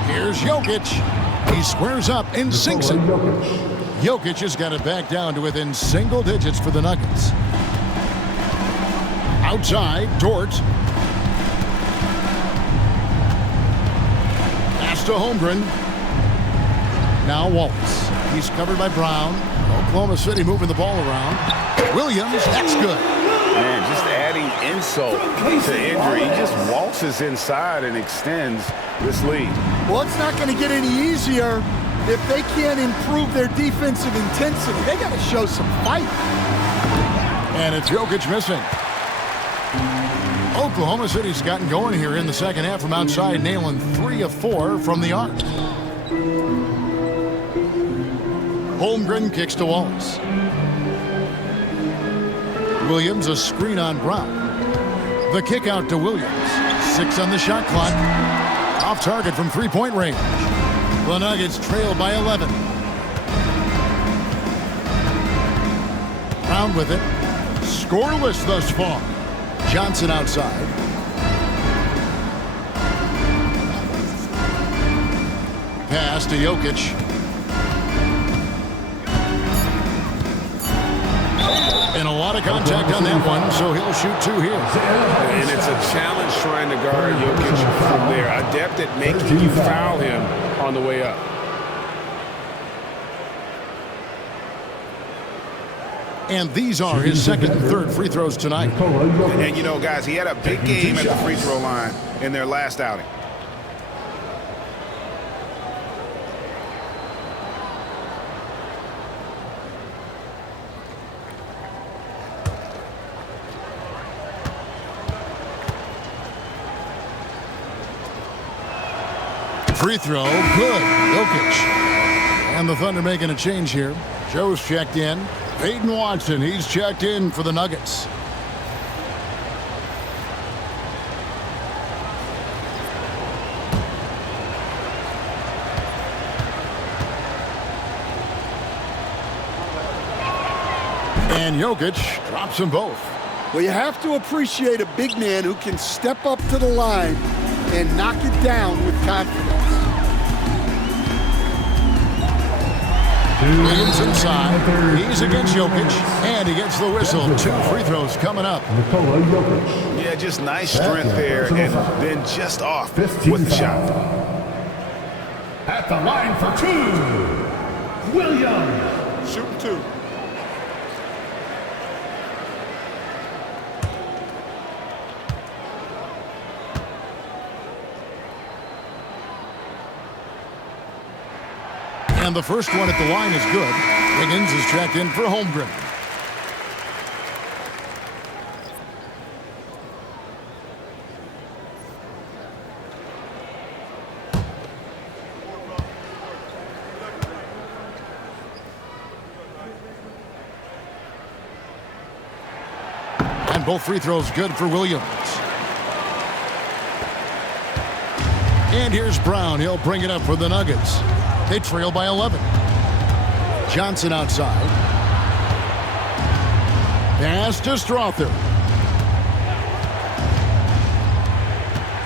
Here's Jokic. He squares up and sinks it. Jokic has got it back down to within single digits for the Nuggets. Outside, Dort. Pass to Holmgren. Now Wallace. He's covered by Brown. Oklahoma City moving the ball around. Williams, that's good. Man, just adding insult to injury. He just waltzes inside and extends this lead. Well, it's not going to get any easier if they can't improve their defensive intensity. They got to show some fight. And it's Jokic missing. Oklahoma City's gotten going here in the second half from outside, nailing 3 of 4 from the arc. Holmgren kicks to Wallace. Williams a screen on Brown. The kick out to Williams. 6 on the shot clock. Off target from three-point range. The Nuggets trail by 11. Brown with it. Scoreless thus far. Johnson outside. Pass to Jokic. And a lot of contact on that one, so he'll shoot 2 here. And it's a challenge trying to guard Jokic from there. Adept at making you foul him on the way up. And these are his second and third free throws tonight. And you know, guys, he had a big game at the free throw line in their last outing. Free throw, good. Jokic. And the Thunder making a change here. Joe's checked in. Peyton Watson, he's checked in for the Nuggets. And Jokic drops them both. Well, you have to appreciate a big man who can step up to the line and knock it down with confidence. Williams inside. He's against Jokic, and he gets the whistle. 2 free throws coming up. Yeah, just nice strength there, and then just off with the shot. At the line for 2, Williams. Shooting 2. And the first one at the line is good. Wiggins is checked in for Holmgren. And both free throws good for Williams. And here's Brown. He'll bring it up for the Nuggets. They trail by 11. Johnson outside. Pass to Strother.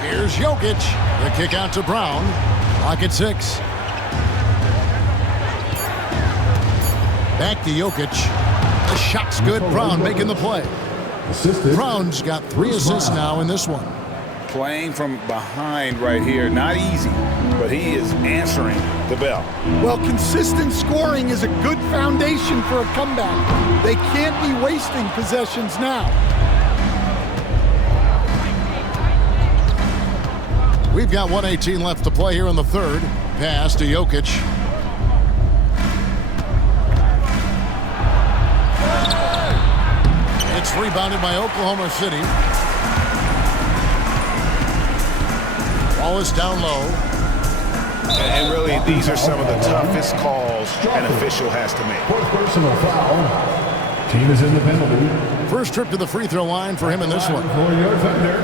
Here's Jokic. The kick out to Brown. Clock at 6. Back to Jokic. The shot's good. Brown making the play. Brown's got 3 assists now in this one. Playing from behind right here, not easy, but he is answering the bell. Well, consistent scoring is a good foundation for a comeback. They can't be wasting possessions now. We've got 1:18 left to play here in the third. Pass to Jokic. It's rebounded by Oklahoma City. Ball is down low. And really, these are some of the toughest calls an official has to make. Fourth personal foul. Team is in the penalty. First trip to the free throw line for him in this one. For your thunder,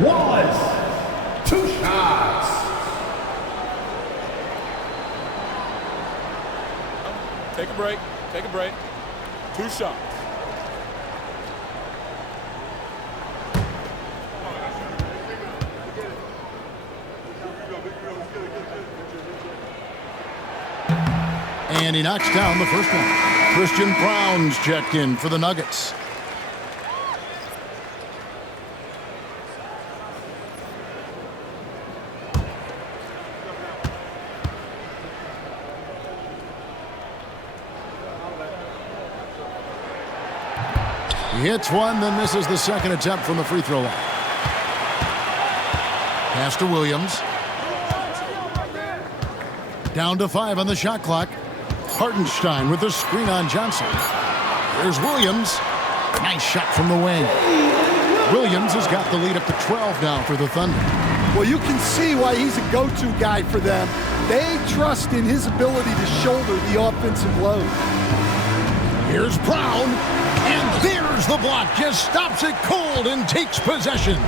Wallace. 2 shots. Take a break. Take a break. 2 shots. And he knocks down the first one. Christian Brown's checked in for the Nuggets. He hits one, then misses the second attempt from the free throw line. Pass to Williams. Down to 5 on the shot clock. Hartenstein with the screen on Johnson. There's Williams. Nice shot from the wing. Williams has got the lead up to 12 now for the Thunder. Well, you can see why he's a go-to guy for them. They trust in his ability to shoulder the offensive load. Here's Brown. And there's the block. Just stops it cold and takes possession.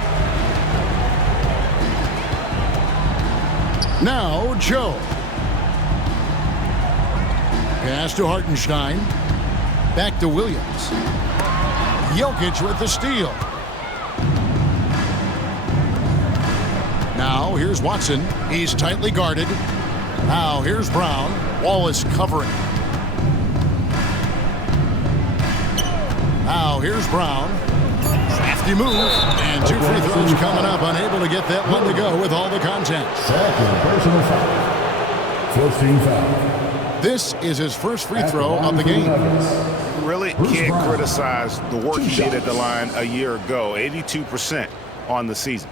Now, Joe. Pass to Hartenstein. Back to Williams. Jokic with the steal. Now, here's Watson. He's tightly guarded. Now, here's Brown. Wallace covering. Now, here's Brown. Crafty move. And 2 free throws coming up. Unable to get that one to go with all the contact. Second personal foul. 14 foul. This is his first free throw of the game. Really can't criticize the work he did at the line a year ago. 82% on the season.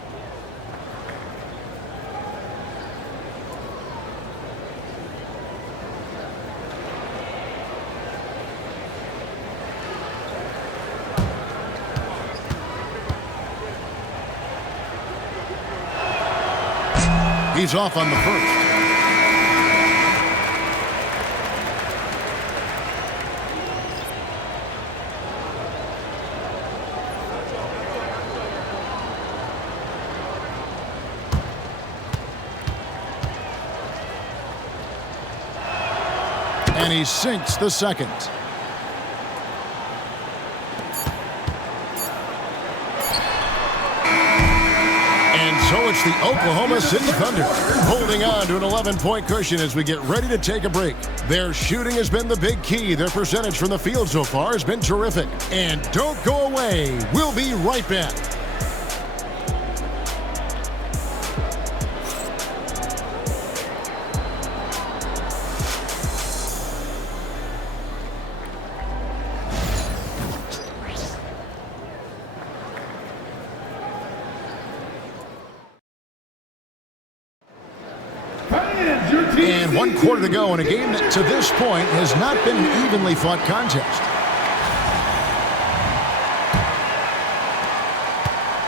He's off on the first. And he sinks the second. And so it's the Oklahoma City Thunder holding on to an 11-point cushion as we get ready to take a break. Their shooting has been the big key. Their percentage from the field so far has been terrific. And don't go away. We'll be right back. Fans, your And 1 quarter to go in a game that to this point has not been an evenly fought contest.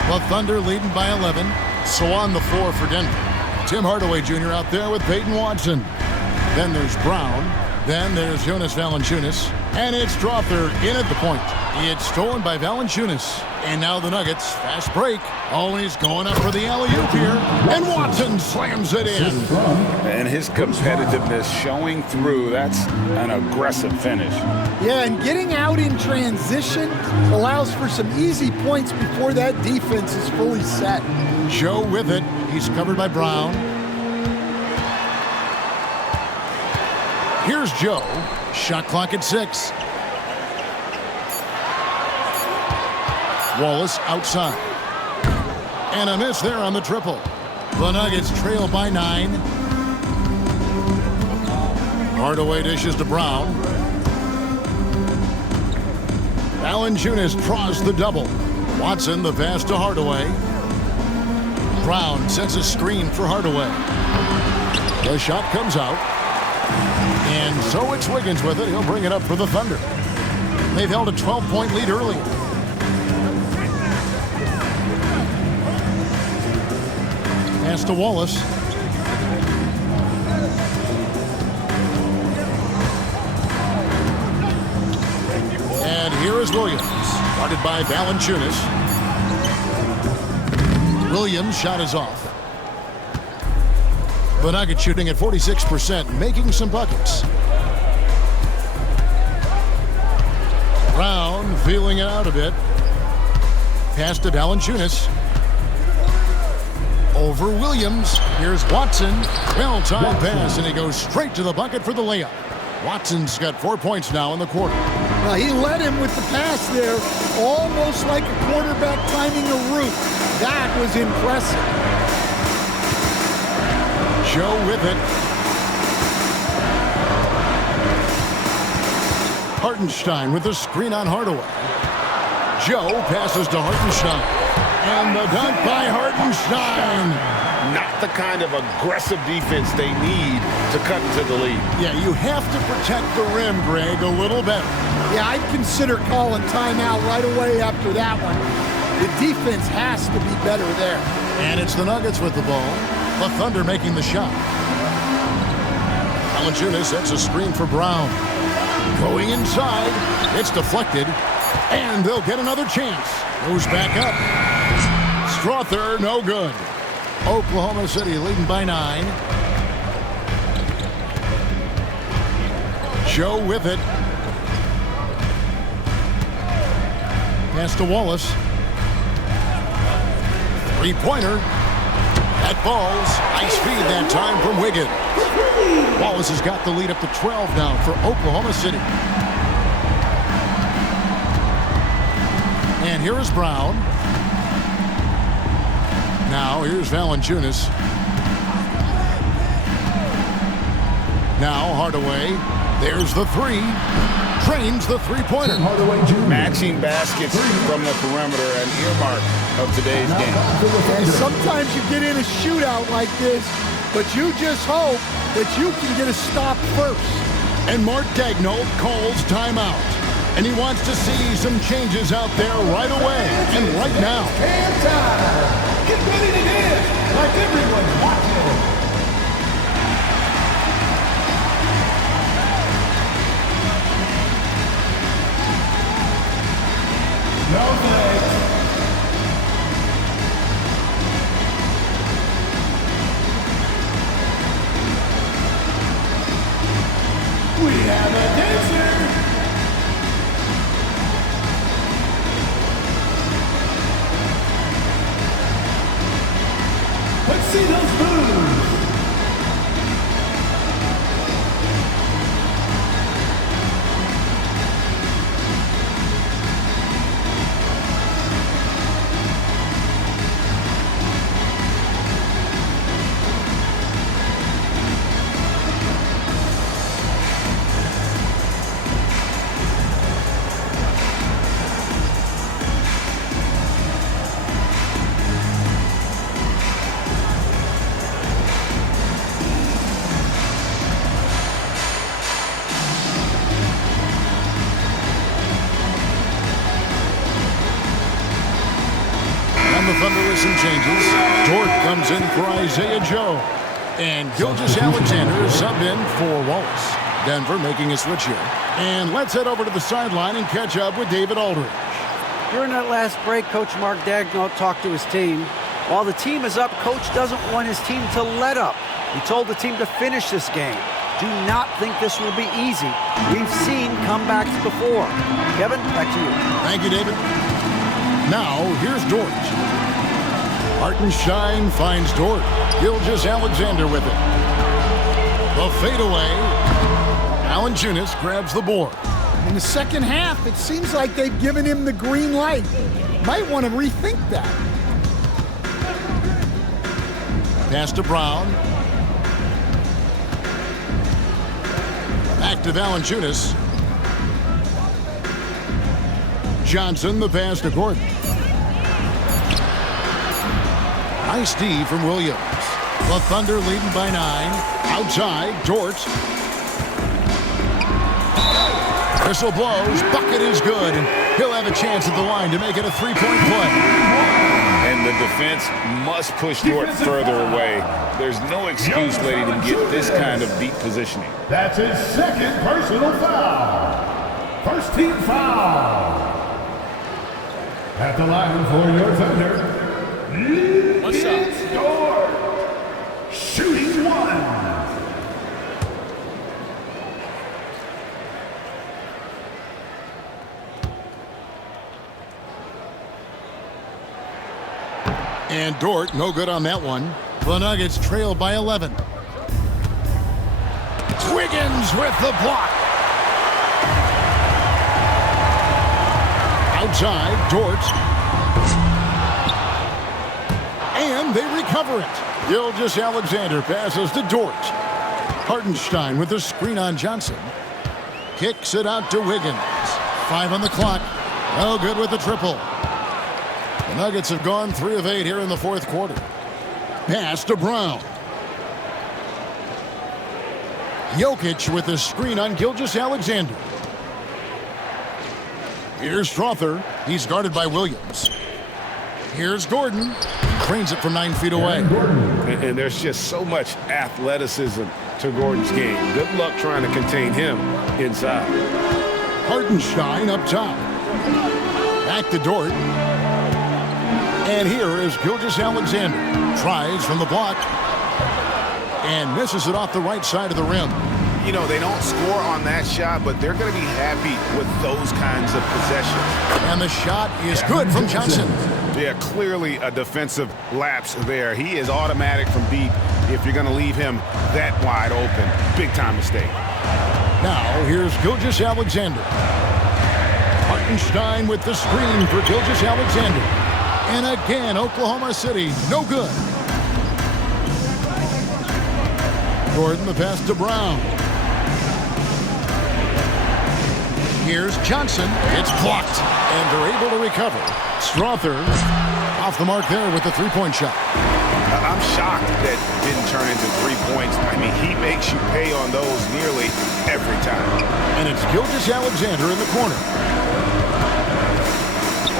The Thunder leading by 11. So on the floor for Denver. Tim Hardaway Jr. out there with Peyton Watson. Then there's Brown. Then there's Jonas Valanciunas. And it's Strother in at the point. It's stolen by Valanciunas. And now the Nuggets. Fast break. Always going up for the alley-oop here. And Watson slams it in. And his competitiveness showing through. That's an aggressive finish. Yeah, and getting out in transition allows for some easy points before that defense is fully set. Joe with it. He's covered by Brown. Here's Joe. Shot clock at 6. Wallace outside. And a miss there on the triple. The Nuggets trail by 9. Hardaway dishes to Brown. Valanciunas draws the double. Watson the pass to Hardaway. Brown sets a screen for Hardaway. The shot comes out. And so it's Wiggins with it. He'll bring it up for the Thunder. They've held a 12-point lead earlier. Pass to Wallace. And here is Williams. Guarded by Valanciunas. Williams' shot is off. The Nuggets shooting at 46%, making some buckets. Brown feeling it out a bit. Pass to Valanciunas. Over Williams. Here's Watson. Well-timed pass, and he goes straight to the bucket for the layup. Watson's got 4 points now in the quarter. Well, he led him with the pass there, almost like a quarterback timing a route. That was impressive. Joe with it. Hartenstein with the screen on Hardaway. Joe passes to Hartenstein. And the dunk by Hartenstein. Not the kind of aggressive defense they need to cut into the lead. Yeah, you have to protect the rim, Greg, a little better. Yeah, I'd consider calling timeout right away after that one. The defense has to be better there. And it's the Nuggets with the ball. The Thunder making the shot. Valanciunas sets a screen for Brown. Going inside. It's deflected. And they'll get another chance. Goes back up. Strother, no good. Oklahoma City leading by 9. Joe with it. Pass to Wallace. Three-pointer. That falls. Nice feed that time from Wiggins. Wallace has got the lead up to 12 now for Oklahoma City. And here is Brown. Now here's Valanciunas. Now Hardaway. There's the three. Trains the three-pointer. Matching baskets from the perimeter, an earmark of today's game. And sometimes you get in a shootout like this, but you just hope that you can get a stop first. And Mark Daigneault calls timeout. And he wants to see some changes out there right away and right now. And time. Get ready to dance like everyone's watching. No thanks. We have a dancer. Let's see those moves. Thunder with some changes. Dort comes in for Isaiah Joe. And Gilgeous-Alexander is subbed in for Wallace. Denver making a switch here. And let's head over to the sideline and catch up with David Aldridge. During that last break, Coach Mark Daigneault talked to his team. While the team is up, Coach doesn't want his team to let up. He told the team to finish this game. Do not think this will be easy. We've seen comebacks before. Kevin, back to you. Thank you, David. Now, here's Dort. Hartenstein finds Dort. Gilgeous-Alexander with it. The fadeaway. Valanciunas grabs the board. In the second half, it seems like they've given him the green light. Might want to rethink that. Pass to Brown. Back to Valanciunas. Johnson, the pass to Gordon. Nice D from Williams. The Thunder leading by 9. Outside, Dort. Whistle blows. Bucket is good. And he'll have a chance at the line to make it a three-point play. And the defense must push Dort further away. There's no excuse letting him get this kind of deep positioning. That's his second personal foul. First team foul. At the line for your Thunder, One shot. it's Dort. Shooting one. And Dort, no good on that one. The Nuggets trail by 11. Wiggins with the block. Outside, Dort. And they recover it. Gilgeous-Alexander passes to Dort. Hartenstein with the screen on Johnson. Kicks it out to Wiggins. 5 on the clock. No good with the triple. The Nuggets have gone 3 of 8 here in the fourth quarter. Pass to Brown. Jokic with the screen on Gilgeous-Alexander. Here's Strother. He's guarded by Williams. Here's Gordon. Cranes it from 9 feet away. And there's just so much athleticism to Gordon's game. Good luck trying to contain him inside. Hartenstein up top. Back to Dort. And here is Gilgeous-Alexander. Tries from the block. And misses it off the right side of the rim. You know, they don't score on that shot, but they're going to be happy with those kinds of possessions. And the shot is good from Johnson. Yeah, clearly a defensive lapse there. He is automatic from deep if you're going to leave him that wide open. Big time mistake. Now, here's Gilgeous-Alexander. Hartenstein with the screen for Gilgeous-Alexander. And again, Oklahoma City, no good. Gordon, the pass to Brown. Here's Johnson. It's blocked, and they're able to recover. Strother off the mark there with the three-point shot. I'm shocked that didn't turn into 3 points. I mean, he makes you pay on those nearly every time. And it's Gilgeous-Alexander in the corner.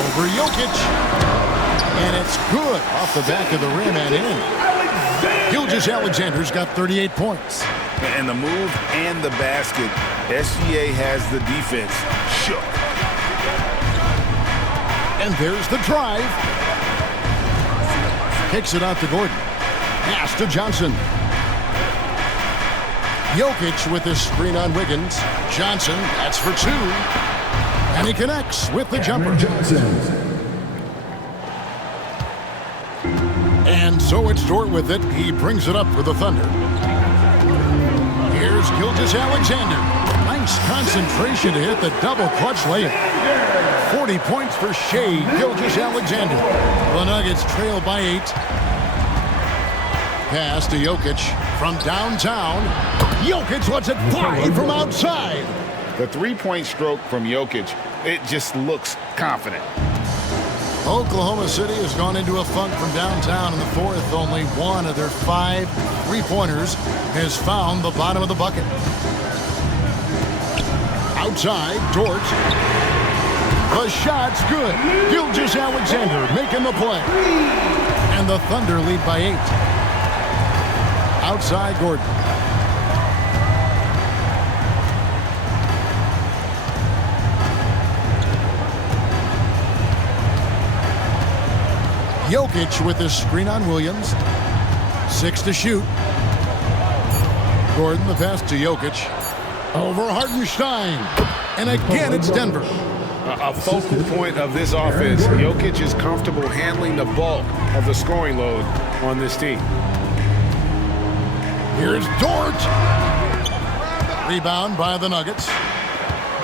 Over Jokic. And it's good off the back of the rim and in. Gilgeous-Alexander's got 38 points. And the move and the basket, SGA has the defense shook. And there's the drive. Kicks it out to Gordon. Pass to Johnson. Jokic with his screen on Wiggins. Johnson, that's for 2. And he connects with the jumper. And so it's Dort with it. He brings it up for the Thunder. Here's Gilgeous-Alexander. Nice concentration to hit the double clutch layup. 40 points for Shea Gilgeous-Alexander. The Nuggets trail by 8. Pass to Jokic from downtown. Jokic lets it fly from outside. The three-point stroke from Jokic, it just looks confident. Oklahoma City has gone into a funk from downtown in the fourth. Only one of their 5 three-pointers has found the bottom of the bucket. Outside, Dort. The shot's good. Gilgeous-Alexander making the play. And the Thunder lead by 8. Outside Gordon. Jokic with his screen on Williams. 6 to shoot. Gordon, the pass to Jokic. Over Hartenstein. And again, it's Denver. A focal point of this offense. Jokic is comfortable handling the bulk of the scoring load on this team. Here's Dort. Rebound by the Nuggets.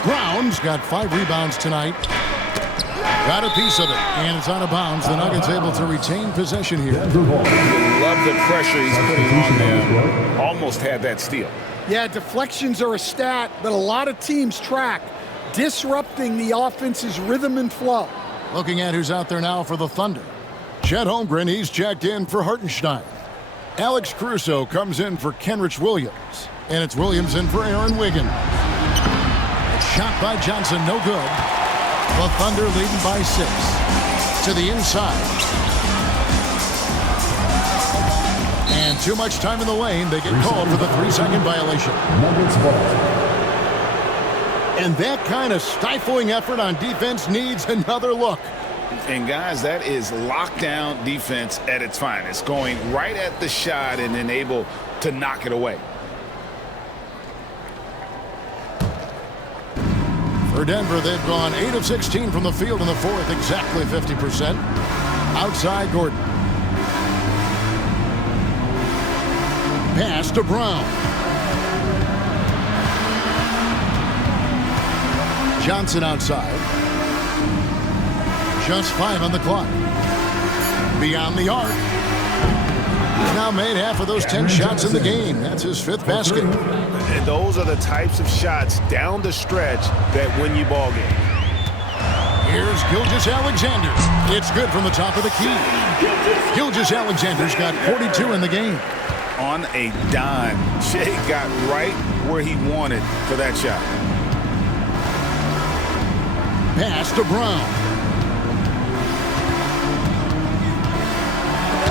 Brown's got 5 rebounds tonight. Got a piece of it, and it's out of bounds. The Nuggets able to retain possession here. You love the pressure he's putting on them. Almost had that steal. Yeah, deflections are a stat that a lot of teams track, disrupting the offense's rhythm and flow. Looking at who's out there now for the Thunder. Chet Holmgren, he's checked in for Hartenstein. Alex Caruso comes in for Kenrich Williams. And it's Williams in for Aaron Wiggins. A shot by Johnson, no good. The Thunder leading by 6. To the inside. And too much time in the lane. They get called for the 3-second violation. And that kind of stifling effort on defense needs another look. And guys, that is lockdown defense at its finest. Going right at the shot and then able to knock it away. For Denver, they've gone 8 of 16 from the field in the 4th, exactly 50%. Outside Gordon. Pass to Brown. Johnson outside. Just 5 on the clock. Beyond the arc. He's now made half of those 10 shots in the game. That's his 5th basket. And those are the types of shots down the stretch that win you ball games. Here's Gilgeous-Alexander. It's good from the top of the key. Gilgeous-Alexander's got 42 in the game. On a dime. Shea got right where he wanted for that shot. Pass to Brown.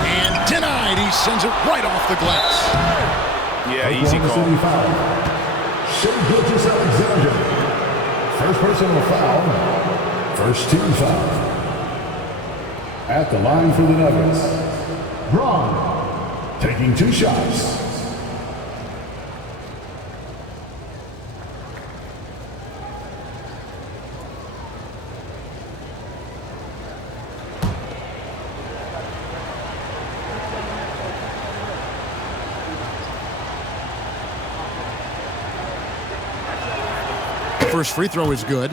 And denied. He sends it right off the glass. Yeah, easy call. Shea Gilgeous-Alexander. First personal foul. First team foul. At the line for the Nuggets. Braun taking 2 shots. First free throw is good.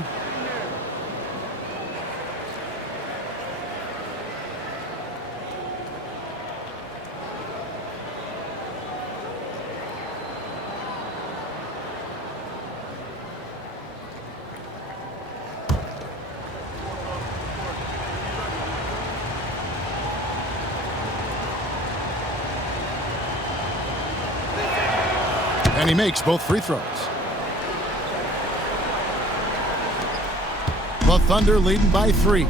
And he makes both free throws. The Thunder leading by 3.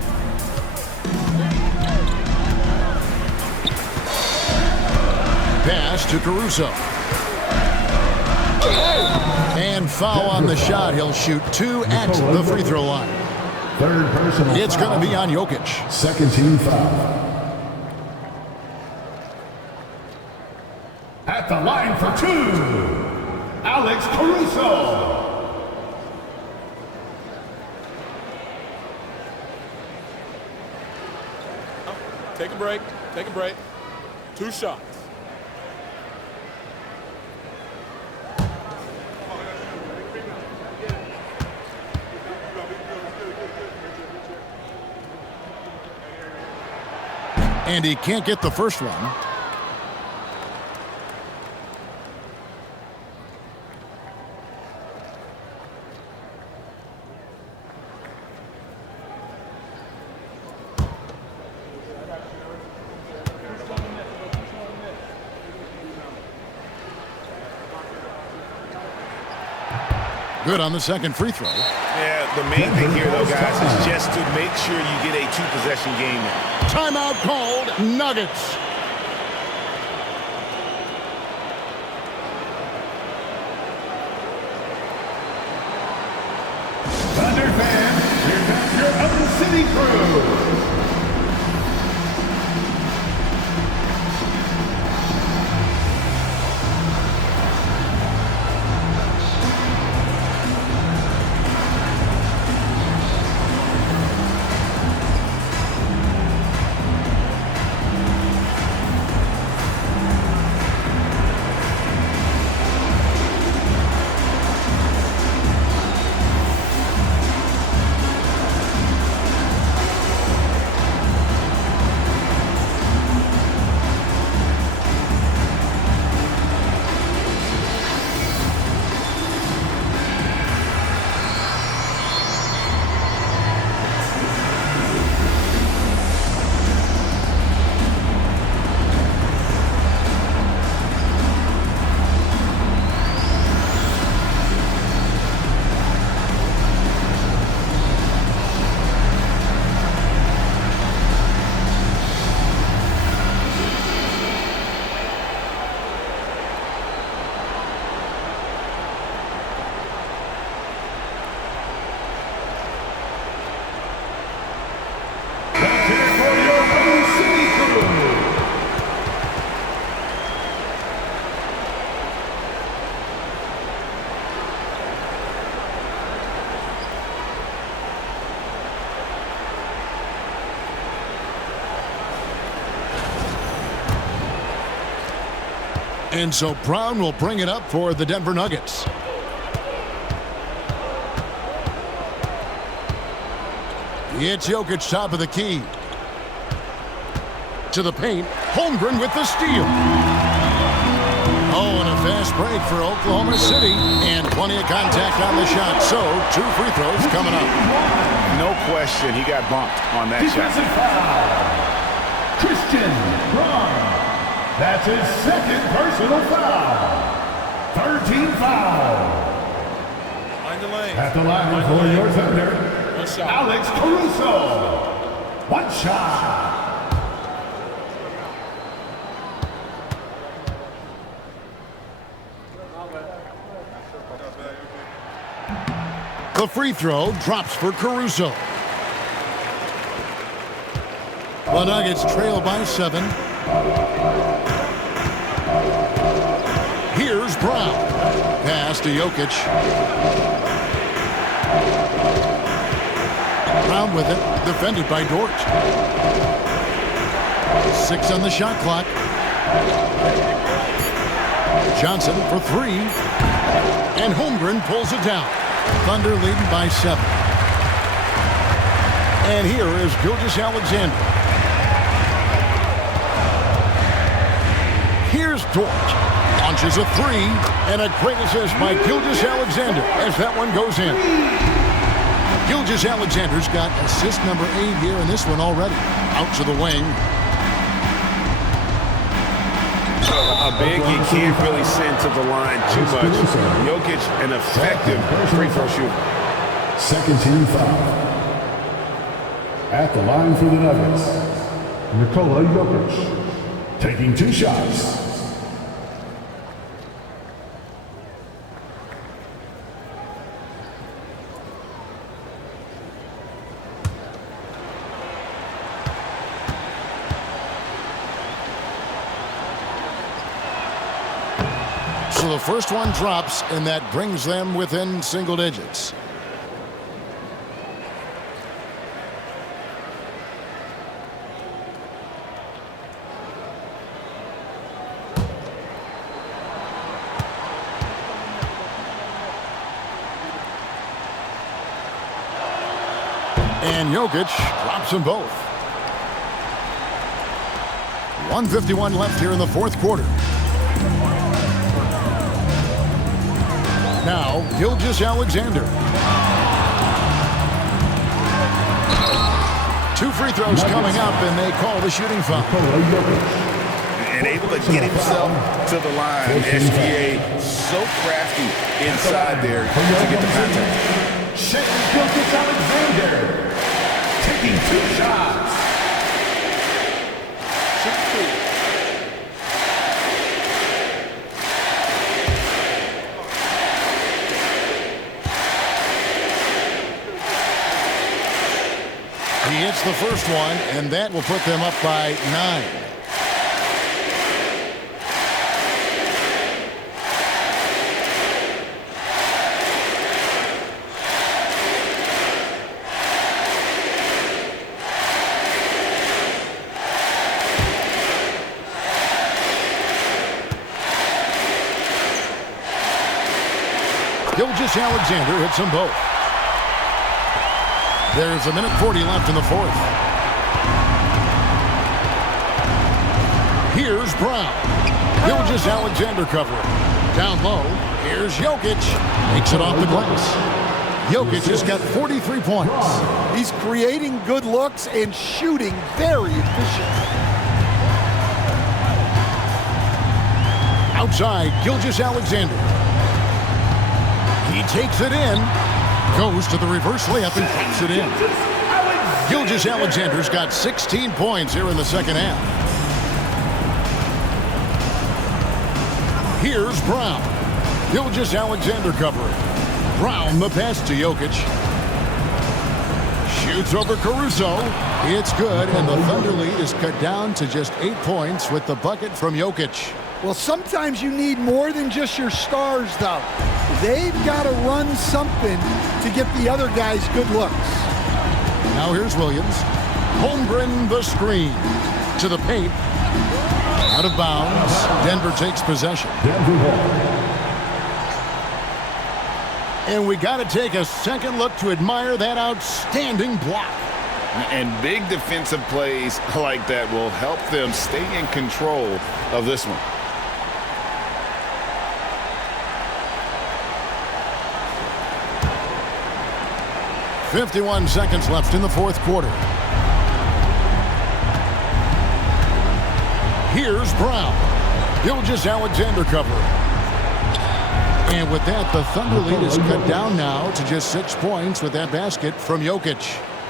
Pass to Caruso. And foul on the shot. He'll shoot 2 at the free throw line. Third personal It's going to be on Jokic. Second team foul. At the line for 2, Alex Caruso. Take a break. Take a break. 2 shots. And he can't get the first one. Good on the second free throw. Yeah, the main thing here, though, guys, is just to make sure you get a two-possession game now. Timeout called, Nuggets. Thunder fans, here comes your Open City crew. And so Brown will bring it up for the Denver Nuggets. It's Jokic, top of the key. To the paint. Holmgren with the steal. Oh, and a fast break for Oklahoma City. And plenty of contact on the shot. So, 2 free throws coming up. No question, he got bumped on that Defensive shot. foul. Christian Braun. That's his second personal foul. 13 foul. Mind the lane. At the line for your Thunder, One shot. Alex Caruso. One shot. The free throw drops for Caruso. The Nuggets trail by 7. Here's Brown. Pass to Jokic. Brown with it. Defended by Dort. 6 on the shot clock. Johnson for 3. And Holmgren pulls it down. Thunder leading by 7. And here is Gilgeous-Alexander. Here's Dort. Launches a 3. And a great assist by Gilgeous-Alexander as that one goes in. Gilgeous-Alexander's got assist number 8 here in this one already. Out to the wing. A big you can't really send to the line too much. Jokic, an effective free throw shooter. Second team foul. At the line for the Nuggets, Nikola Jokic, taking 2 shots. So the first one drops, and that brings them within single digits. And Jokic drops them both. 1:51 left here in the fourth quarter. Now, Gilgeous-Alexander. 2 free throws coming up, and they call the shooting foul. and able to get himself to the line. SGA so crafty inside there to get the contact. Alexander taking 2 shots. Shoot 2. He hits the first one, and that will put them up by 9. Alexander hits them both. There's a minute 40 left in the fourth. Here's Brown. Alexander covering. Down low, here's Jokic. Makes it off the glass. Jokic has got 43 points. He's creating good looks and shooting very efficiently. Outside, Alexander. He takes it in, goes to the reverse layup and puts it in. Alexander's got 16 points here in the second half. Here's Brown. Alexander covering. Brown the pass to Jokic. Shoots over Caruso. It's good, and the Thunder lead is cut down to just 8 points with the bucket from Jokic. Well, sometimes you need more than just your stars, though. They've got to run something to get the other guys good looks. Now here's Williams. Holmgren the screen. To the paint. Out of bounds. Denver takes possession. And we got to take a second look to admire that outstanding block. And big defensive plays like that will help them stay in control of this one. .51 seconds left in the fourth quarter. Here's Brown. Alexander covering. And with that, the Thunder lead is cut down now to just 6 points with that basket from Jokic.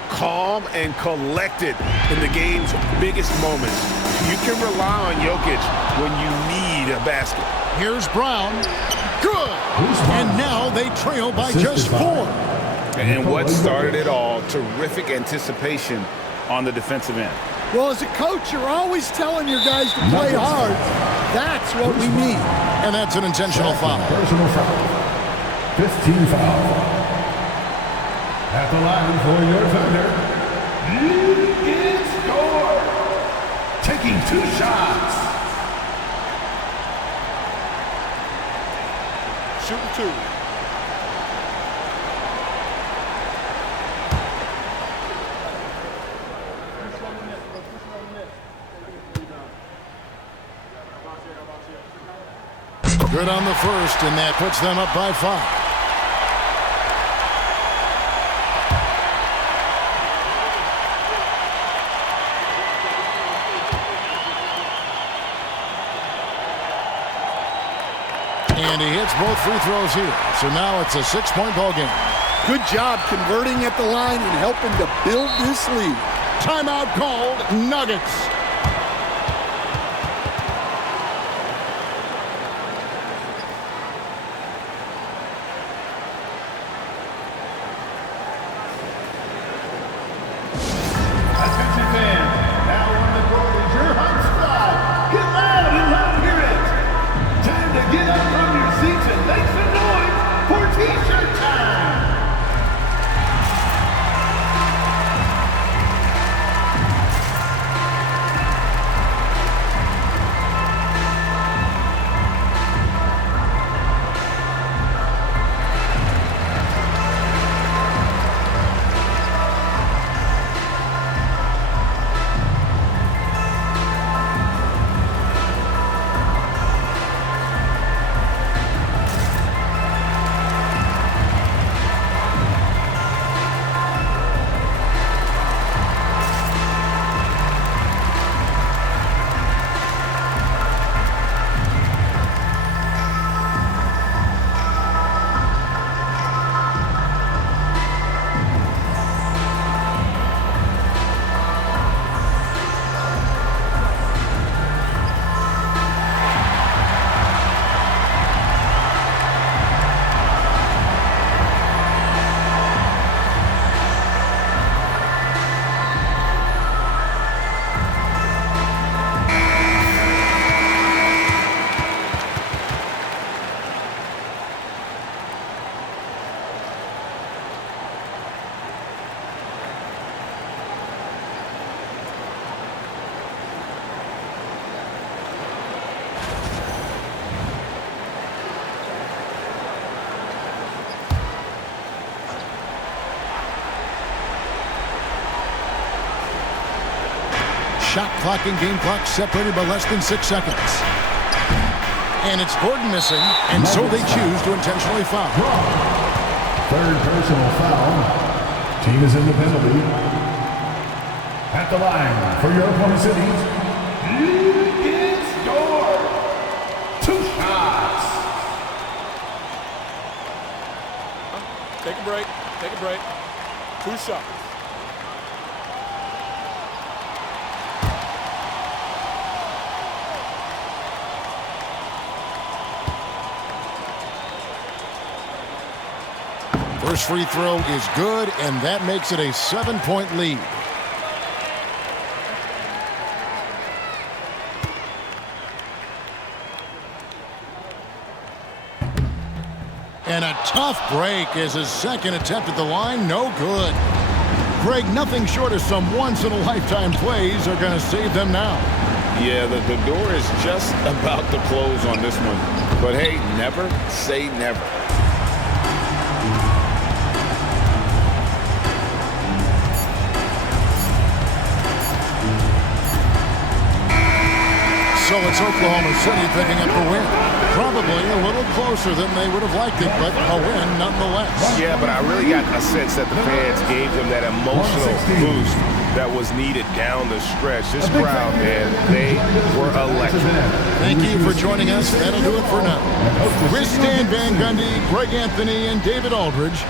Calm and collected in the game's biggest moments. You can rely on Jokic when you need a basket. Here's Brown. Good. And now they trail by just 4. And what started it all, terrific anticipation on the defensive end. Well, as a coach, you're always telling your guys to play hard. That's what we need. And that's an intentional foul. Personal foul. 15 foul. At the line for your Thunder, it's scored. Taking 2 shots. Shooting 2. Good on the first, and that puts them up by 5. And he hits both free throws here. So now it's a 6-point ball game. Good job converting at the line and helping to build this lead. Timeout called, Nuggets. shot clock and game clock separated by less than 6 seconds. And it's Gordon missing, and so they choose to intentionally foul. Third personal foul. Team is in the penalty. At the line for your Oklahoma Cities, it's scored. 2 shots. Take a break. Take a break. 2 shots. First free throw is good, and that makes it a 7-point lead. And a tough break as his second attempt at the line, no good. Greg, nothing short of some once-in-a-lifetime plays are going to save them now. Yeah, the door is just about to close on this one. But hey, never say never. So it's Oklahoma City picking up the win. Probably a little closer than they would have liked it, but a win nonetheless. Yeah, but I really got a sense that the fans gave them that emotional boost that was needed down the stretch. This crowd, man, they were electric. Thank you for joining us. That'll do it for now. With Stan Van Gundy, Greg Anthony, and David Aldridge,